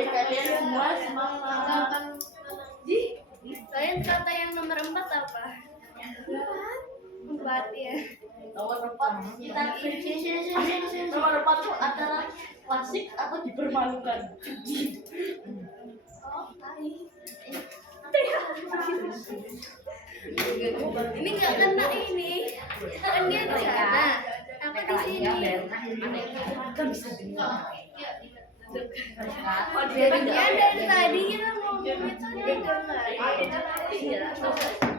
Kalian semua Kalian kata yang nomor 4 apa? 4 ya. Nomor 4 kita nomor 4 itu antara klasik atau dipermalukan. Ini nggak kena ini. Kan dia di sana. Aku di sini. Kan bisa dengar. Bagian dari tadi kita ngomong itu dia dengar.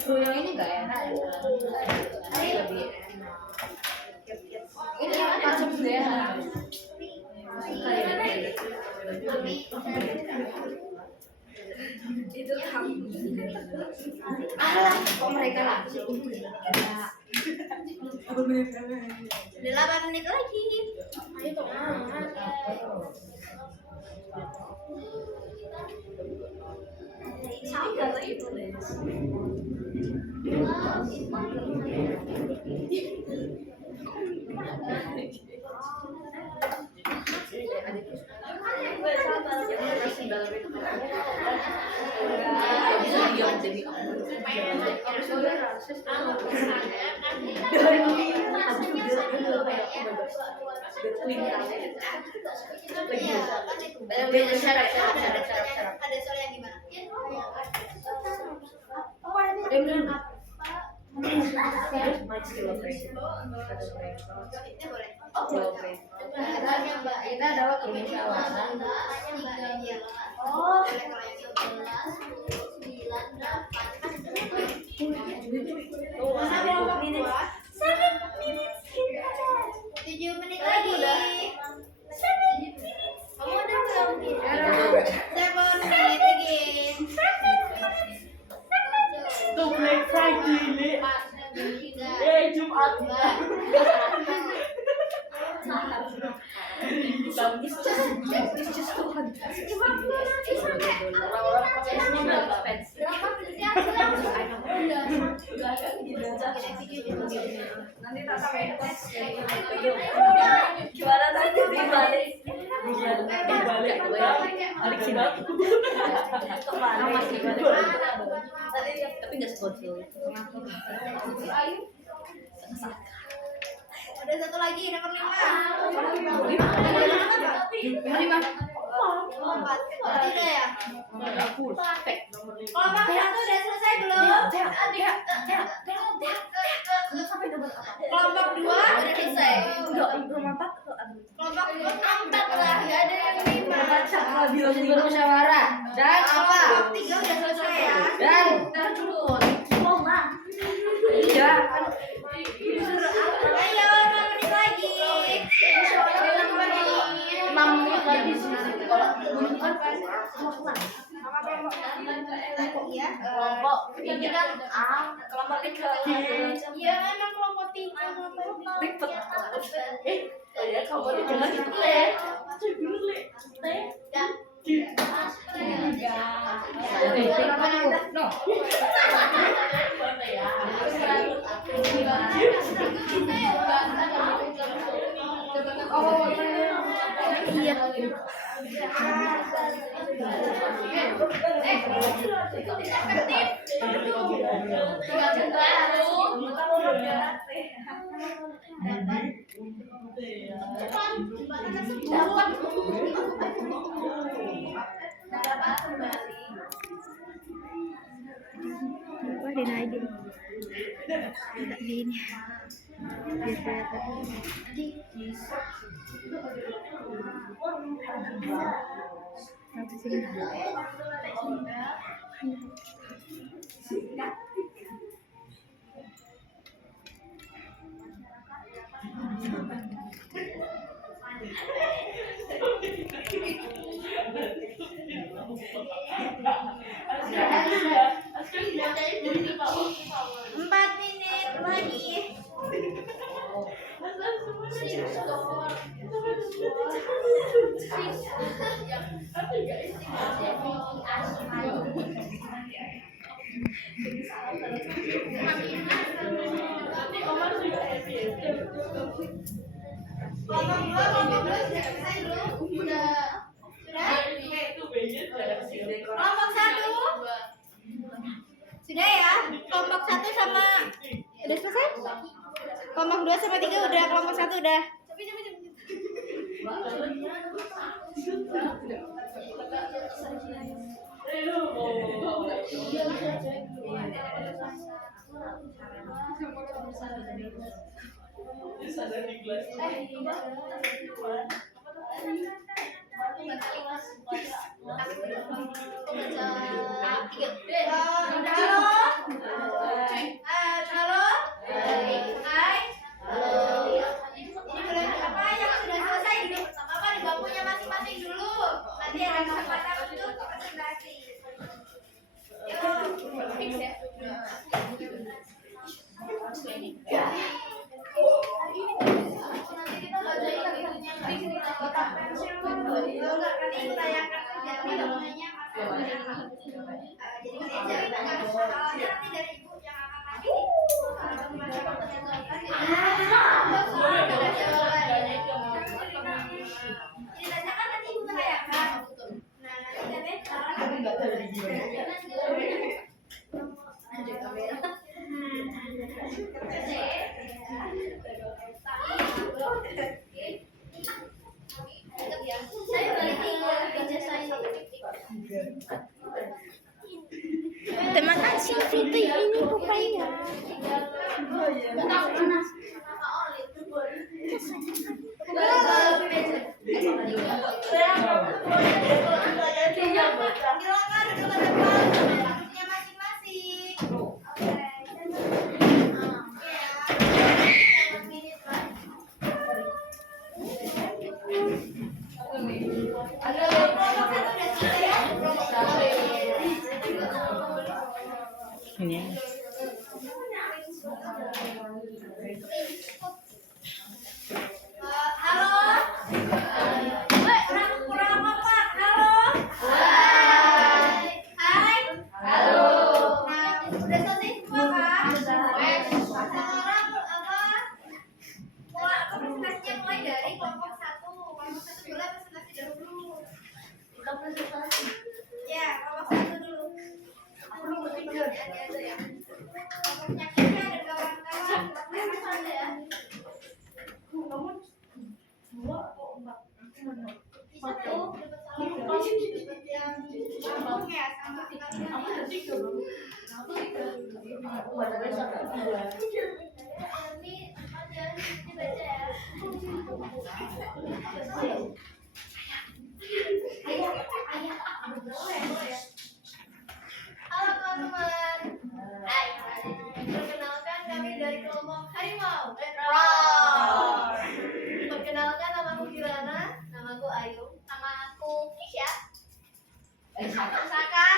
Yang ini nggak enak. Lebih ini macam dia. Itu kamu. Kok mereka langsung? 8 menit lagi. Itu Sama itu deh. Ada soal yang gimana? kita dapat permusyawaratan. Oh, tujuh menit lagi. Kamu udah belum? 7 menit again. Itu Black Friday ini. Jumat. Nanti tak sampai kos. Gimana nanti dibalik? Dibalik balik sini. Kemana masih balik? Tapi nggak sekocil. Ada satu lagi, nomor 5. Kelompok 4. Berarti udah ya? Kelompok 1 udah selesai belum? Kelompok 2 udah selesai. Kelompok 4 lah, nggak ada yang 5. Bermusyawarah dan Kelompok 3 udah selesai ya? dan iya. Ayo, 5 menit lagi. 6 menit lagi sih. Kalau Iya. kelompok ini kan kelompok 3. Iya, emang kelompok 3 Ribet. Oh ya, kelompok 3 kan itu le. Oh iya. Lupa dinaikin. Tak gini. Biar Empat menit lagi. Kelompok 2 sudah selesai belum? Sudah? Kelompok 2 sama 3 udah, kelompok 1 udah. Halo. Hai. Ini kalian apa yang sudah selesai duduk apa di bangkunya masing-masing dulu. Nanti ada kesempatan untuk presentasi. Yuk, fix ya. Nanti kita belajar itunya di sini kotak pensil. Enggak, nanti ibu tanyakan saja namanya apa. Jadi meja nanti dari ibu yang akan kasih. Ditanyakan nanti ibu tanyakan. Nah, nanti saya balik ke saya. Terima kasih Fitri ini pokoknya. Ini. Halo. Kurang apa? Halo. Hai. Hai. Halo. Nah, udah selesai semua kan? Sekarang apa? Mulai presentasinya mulai dari kelompok 1. Kelompok 1 boleh presentasi dahulu. Kita presentasi. Ya, kelompok 1 dulu. Hati-hati aja ya. Kelompoknya Kisha dan kawan-kawan. Lepas aja ya. Halo teman-teman. Hai. Perkenalkan kami dari kelompok Harimau. Perkenalkan namaku Kirana, namaku Ayu, namaku Kisha. Saka.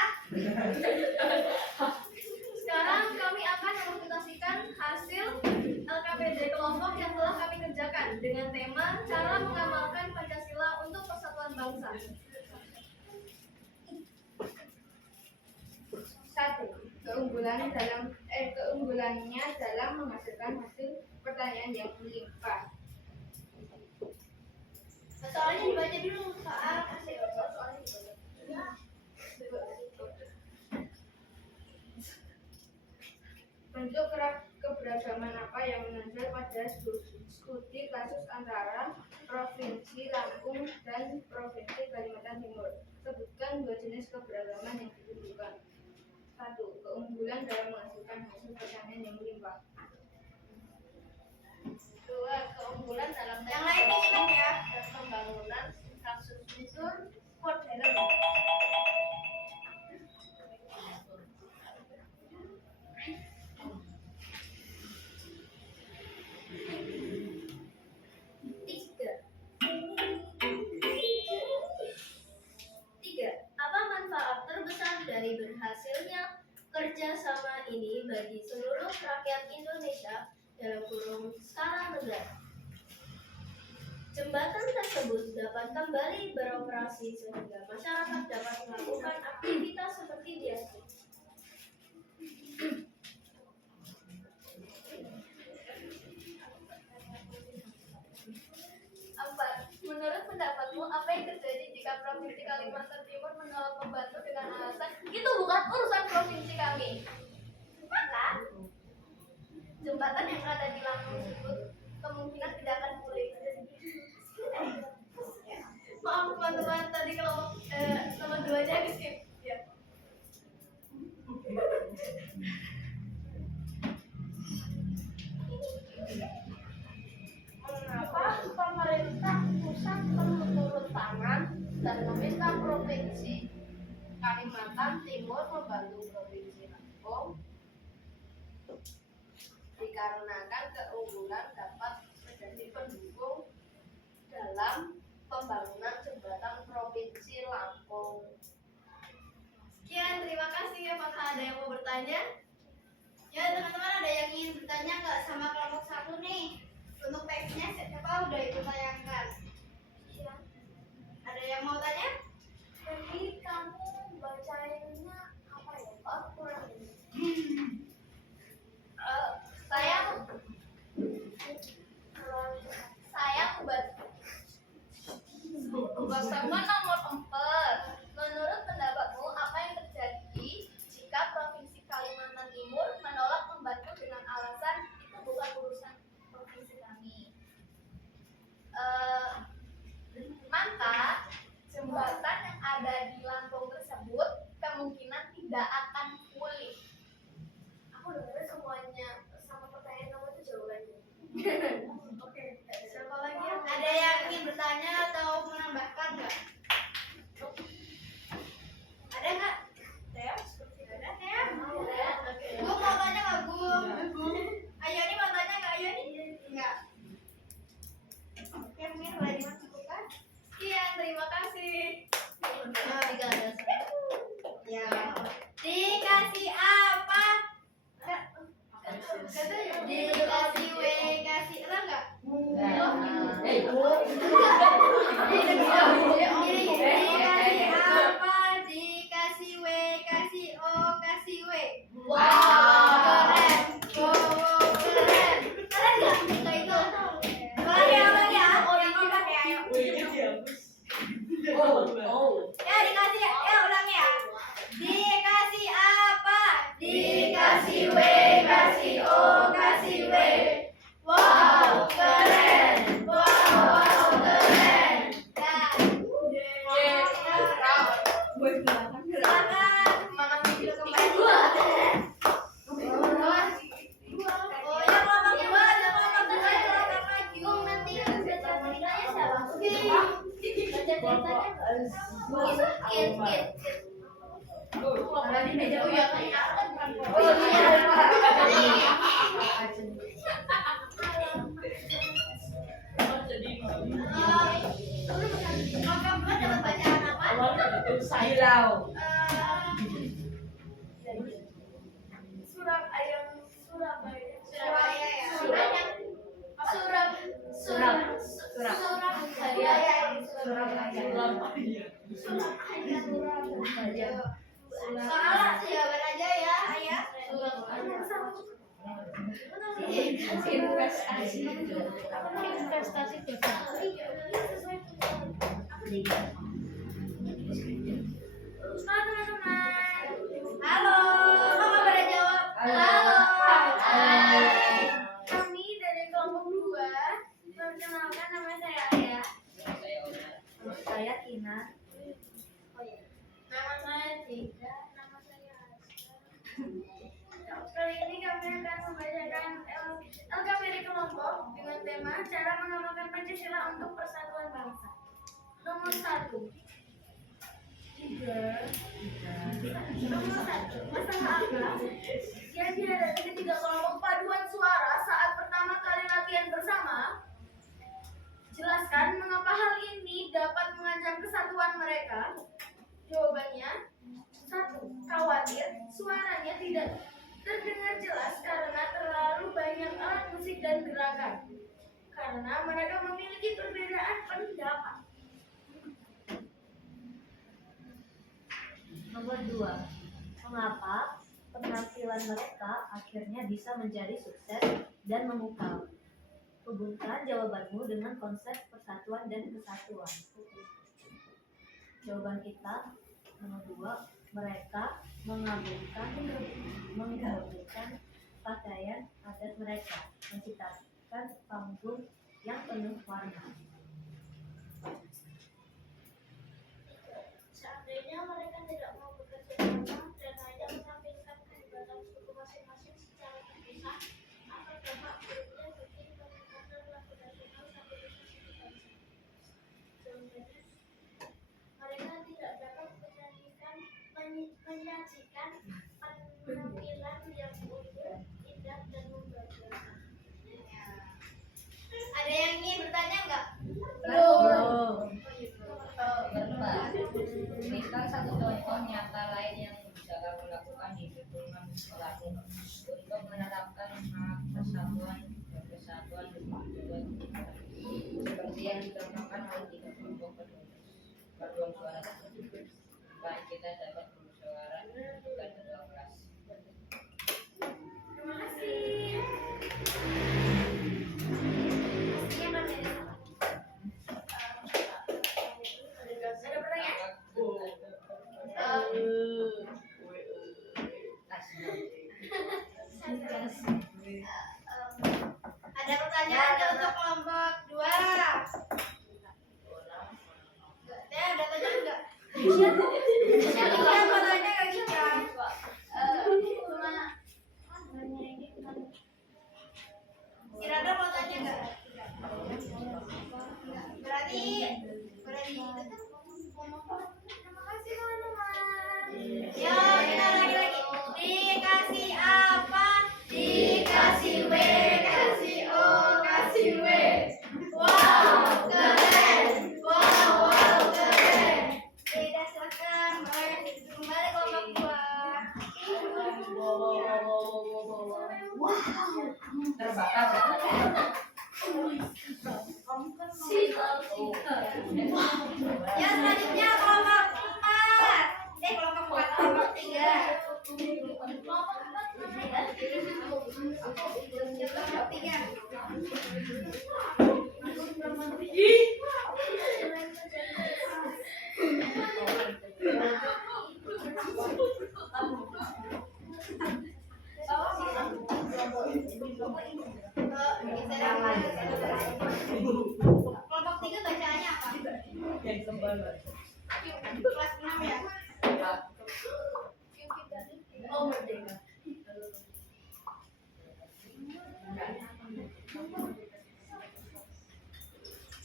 Sekarang kami akan mempresentasikan hasil LKPD kelompok yang telah kami kerjakan dengan tema cara mengamalkan Pancasila untuk persatuan bangsa. 1. Keunggulannya dalam menghasilkan hasil pertanyaan yang melimpah. Soalnya dibaca dulu soal hasil soalnya dibaca. Bentuk keberagaman apa yang menonjol pada studi kasus antara Provinsi Lampung dan Provinsi Kalimantan Timur? Sebutkan 2 jenis keberagaman yang ditunjukkan. 1. Keunggulan dalam menghasilkan hasil pertanian yang melimpah. 2. Keunggulan dalam yang lain ingat ya, dan pembangunan infrastruktur modern. Tiga. Apa manfaat terbesar dari berhasilnya kerjasama ini bagi seluruh rakyat Indonesia dalam kurung skala negara? Jembatan tersebut dapat kembali beroperasi sehingga masyarakat dapat melakukan aktivitas seperti biasa. 4. Menurut pendapatmu, apa yang terjadi jika Provinsi Kalimantan Timur menolak membantu dengan alasan itu bukan urusan provinsi kami? Maka jembatan yang ada di Lampung tersebut Timur membantu Provinsi Lampung dikarenakan keunggulan dapat menjadi pendukung dalam pembangunan jembatan Provinsi Lampung. Sekian, terima kasih. Apakah ada yang mau bertanya? Ya teman-teman, ada yang ingin bertanya nggak sama kelompok 1 nih? Untuk teksnya siapa udah ikut tayangkan? Ada yang mau tanya? Jadi kamu bacainnya apa ya? Oh, kurang ini. Saya Bersama nomor 4. Menurut pendapatmu apa yang terjadi jika Provinsi Kalimantan Timur menolak membantu dengan alasan itu bukan urusan provinsi kami? Maka jembatan yang ada di Lampung tersebut kemungkinan tidak akan pulih. Aku dengar semuanya sama pertanyaan kamu itu jawabannya. Oke, siapa lagi? Ada yang ingin bertanya atau menambahkan nggak? Ada nggak? Teo? Ada Teo? Gue mau tanya nggak Gue? Ayani mau tanya nggak Ayani? Nggak. Oke, mungkin boleh dimasukkan. Sekian, terima kasih. Ya. Dikasih apa? Dikasih W, kasih apa enggak? Dikasih apa? Dikasih W, kasih O, kasih W. Wow, keren. Wow, keren. Keren nggak? Kayak itu. Ulang ya. Yang keempat ya. Ayo. Ya dikasih ya ulang ya. Dikasih apa? Dikasih W, kasih O, kasih W. Wow, keren. Wow, keren. Dah. Silakan. Semangat video kembali. Oh, yang ngomong dua, yang ngomong tiga, silakan maju. Nanti baca ceritanya siapa? Baca ceritanya Kit. Ada di meja. Oh Kakak berdua dapat bacaan apa? Silau. Surabaya. Surabaya ya. Surabaya. Soal jawaban aja ya, Ayah. Investasi Halo, kamu pada jawab. Halo. Hai. Kami dari kelompok 2. Perkenalkan, nama saya Aya. Saya Tina. Nama saya Tiga. Nama saya Aska. Kali ini kami akan membacakan LKPD kelompok dengan tema cara mengamalkan Pancasila untuk persatuan bangsa. Nomor 1. Nomor 1. Masalah apa yang dihadapi ketiga kelompok paduan suara saat pertama kali latihan bersama? Jelaskan mengapa hal ini dapat mengancam kesatuan mereka. Jawabannya: 1. Khawatir suaranya tidak terdengar jelas karena terlalu banyak alat musik dan gerakan. Karena mereka memiliki perbedaan pendapat. Nomor 2. Mengapa penampilan mereka akhirnya bisa menjadi sukses dan memukau? Hubungkan jawabanmu dengan konsep persatuan dan kesatuan. Jawaban kita nomor 2. Mereka menggabungkan pakaian adat mereka, menciptakan panggung yang penuh warna. Seandainya mereka tidak mau bekerja sama dan hanya menampilkan kehebatan suku masing-masing secara terpisah, akan dampak buruknya bagi peningkatan lagu nasional stabilisasi bangsa. Jawabannya, mereka tidak dapat menyajikan membentuk 3 kelompok penulis. Paduan suara tersebut baik kita dapat bermusyawarah bukan kedua kelas. Terima kasih. Yang bertanya sama. Ada pertanyaan? Ada pertanyaan nggak untuk kelompok 2? Ada pertanyaan nggak? Siapa mau tanya nggak Gisha? Kirada mau tanya nggak? Berarti itu tuh terima kasih teman-teman. Yo kita lagi. Dikasih apa? Dikasih W, kasih O, kasih W. Wow, keren. Wow, keren. Tidak silakan kembali kelompok 2. Terbakar. Ya selanjutnya kelompok 4. Kelompok 3. Kelompok 3. Kelompok 3 bacaannya apa? Kelas 6 ya? Oh, merdeka.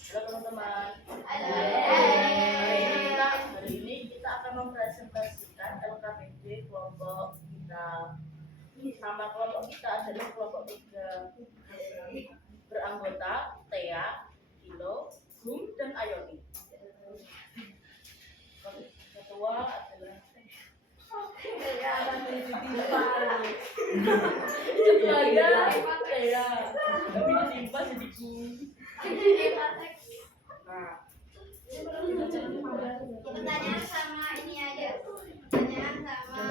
Halo teman-teman. Hai. Hari ini kita akan mempresentasikan LKPD kelompok kita. Nama kelompok kita adalah kelompok 3. Beranggota Thea, Kilo, Gum, dan Ayoni. Ketua adalah ketuanya Thea. Tapi ditimpa jadi Gum. Nah, Pertanyaan sama ini aja. Pertanyaan sama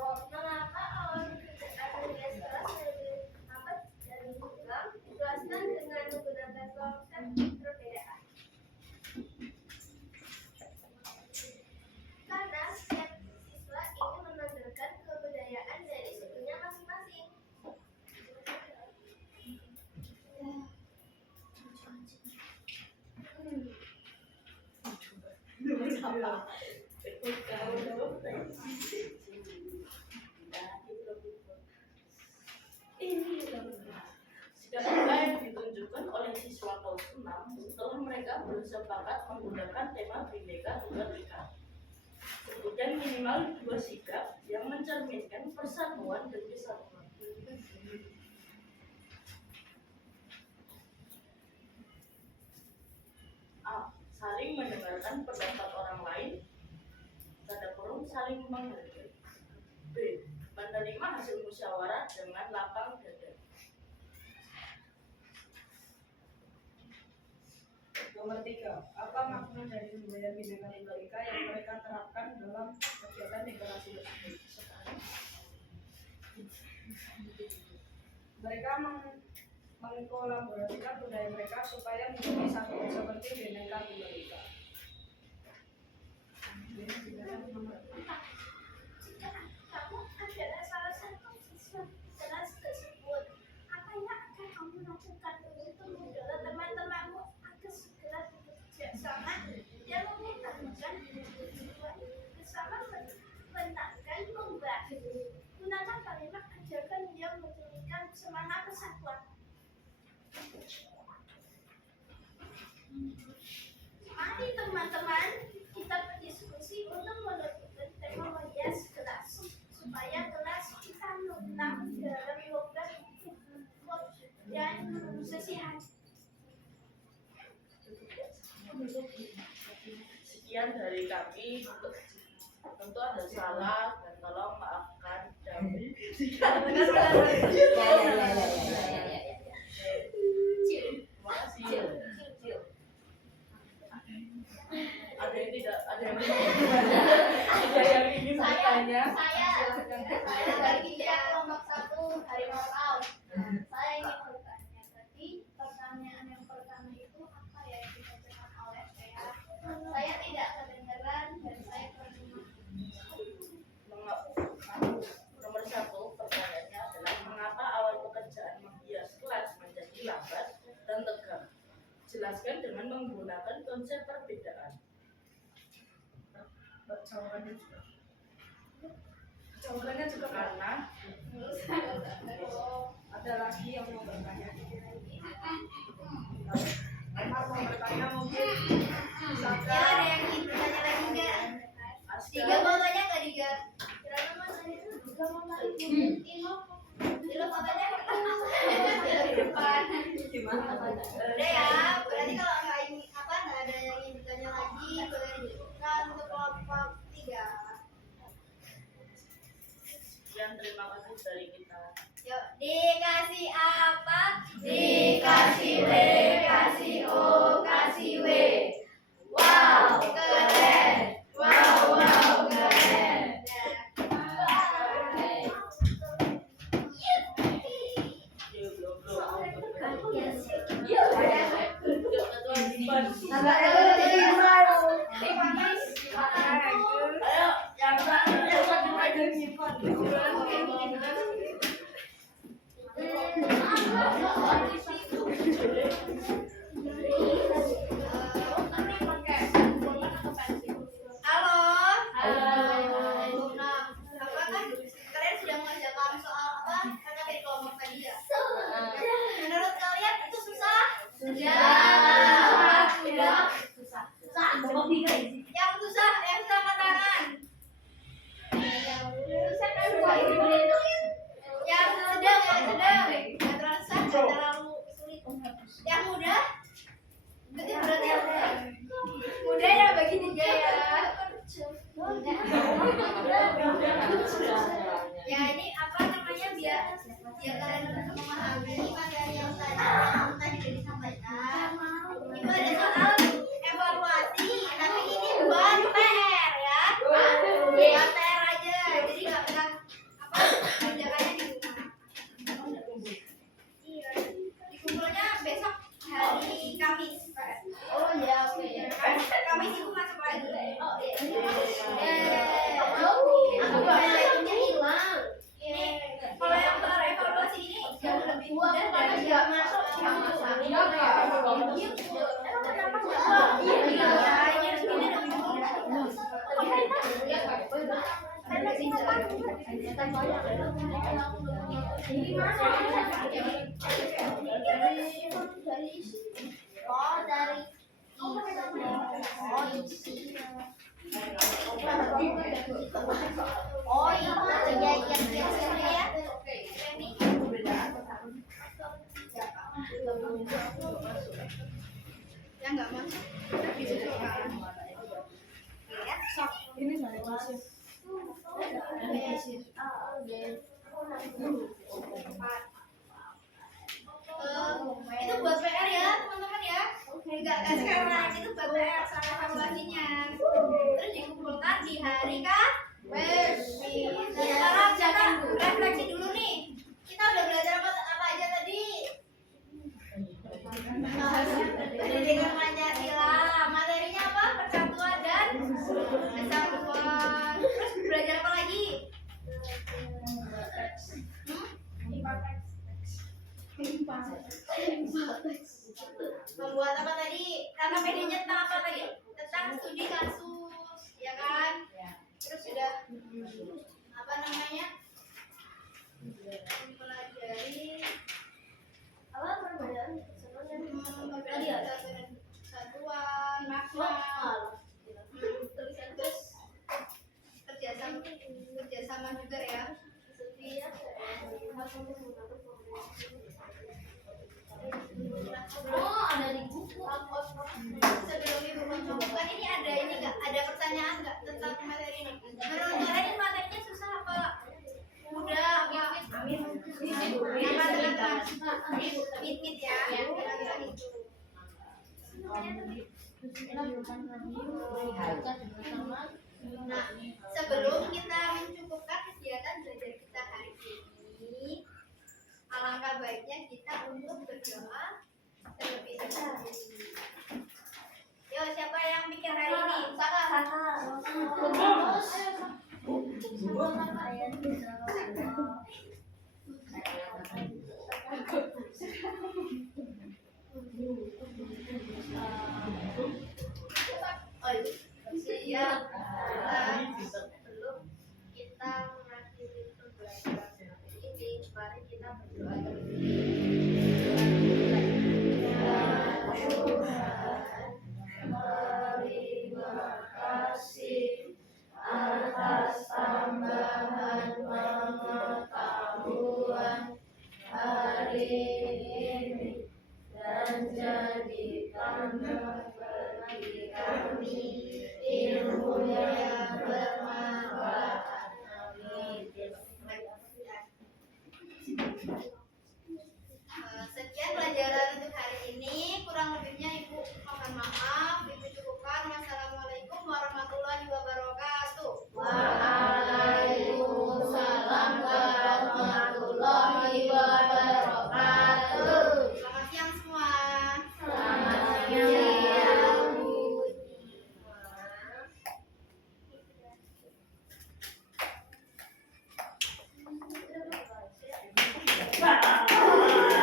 Mengapa awal pekerjaan alias kelas lebih lambat dan program dijelaskan dengan menggunakan konsep perbedaan? Karena setiap siswa ingin menampilkan kebudayaan dari sukunya masing-masing. sikap apa yang ditunjukkan oleh siswa kelas 6 setelah mereka bersepakat menggunakan tema Bhinneka Tunggal Ika. Kemudian minimal 2 sikap yang mencerminkan persatuan dan kesatuan. A. Saling mendengarkan pendapat orang lain. Tanda kurung saling menghargai. B. Menerima hasil musyawarah dengan lapang dada. Nomor 3. Apa makna dari budaya Bhinneka Tunggal Ika yang mereka terapkan dalam kegiatan literasi tersebut? Mereka mengkolaborasikan budaya mereka supaya menjadi satu seperti Bhinneka Tunggal Ika. Kamu adalah salah satu siswa kelas tersebut. Apa yang akan kamu lakukan untuk mendorong teman-temanmu agar segera bekerja sama dan mengutamakan tujuan bersama menangkan membantu. Gunakan kalimat ajarkan yang mencerminkan semangat persatuan. Mari teman-teman, kita berdiskusi untuk menentukan tema merias kelas supaya kelas kita menang dalam lomba dan sesi hari. Sekian dari kami. Tentu ada salah dan tolong maafkan kami. ada yang ada yang ingin bertanya? Saya dari Bidya kelompok 1 Harimau Laut. Saya ingin bertanya tadi pertanyaan yang pertama itu apa ya yang dibacakan oleh saya? Saya tidak kedengeran dan saya pernah. Nomor 1 pertanyaannya adalah mengapa awal pekerjaan menghias kelas menjadi lambat dan tegang? Jelaskan dengan menggunakan konsep perbedaan. Jawabannya juga Karena ada lagi yang mau bertanya. Emang mau bertanya mungkin Ya, ada yang ingin bertanya lagi nggak? Diga mau tanya nggak Diga? Kira-kira mau tanya? Diga mau tanya? Ilo mau tanya? Ilo di depan. Udah ya, berarti kalau nggak ini apa nggak ada yang ingin bertanya lagi boleh dibuka untuk kelompok 3. sekian, terima kasih dari kita. Yuk, dikasih apa? Dikasih W, kasih O, kasih W. Wow, keren. Wow, keren. Halo. Nah, apa kan kalian sudah mengerjakan soal apa? Karena dari kelompok tadi ya. Menurut kalian itu susah? Sudah. Yang susah angkat tangan. Yang sedang, nggak terasa, nggak terlalu sulit. Yang mudah? Berarti berat ya. Mudah ya bagi tiga ya. Ya ini apa namanya biar kalian memahami materi yang tadi sudah disampaikan. Itu ada soal evaluasi, tapi ini bukan PR ya. Bukan PR aja, jadi nggak pernah apa kerjaannya di rumah. Iya, dikumpulnya besok hari Kamis. Oh ya, oke. Kamis itu masuk lagi. Oh iya. Aku highlightnya hilang. Ini kalau yang soal evaluasi ini jauh lebih mudah dari yang masuk yang masak. Iya, ini lebih Oh iya, yang nggak masuk kita bisa coba. ini dari masih. Itu buat PR ya teman-teman ya. Enggak sekarang itu buat PR sama evaluasinya. Terus dikumpulkan di hari Kamis. Sekarang kita refleksi dulu nih. Kita udah belajar apa aja tadi? Pendidikan Pancasila. Materinya apa? Persatuan dan kesatuan. Terus belajar apa lagi? Membuat apa tadi? Karena PD-nya tentang apa tadi? Tentang studi kasus, ya kan? Terus sudah apa namanya? Mempelajari apa perbedaan kesatuan, makna, terus kerjasama juga ya. Oh, ada di buku. Sebelum ibu mencoba ini ada ini nggak? Nah, sebelum kita mencukupkan kegiatan belajar kita hari ini, alangkah baiknya kita untuk berdoa terlebih dahulu. Yo, siapa yang bikin hari ini? Saka.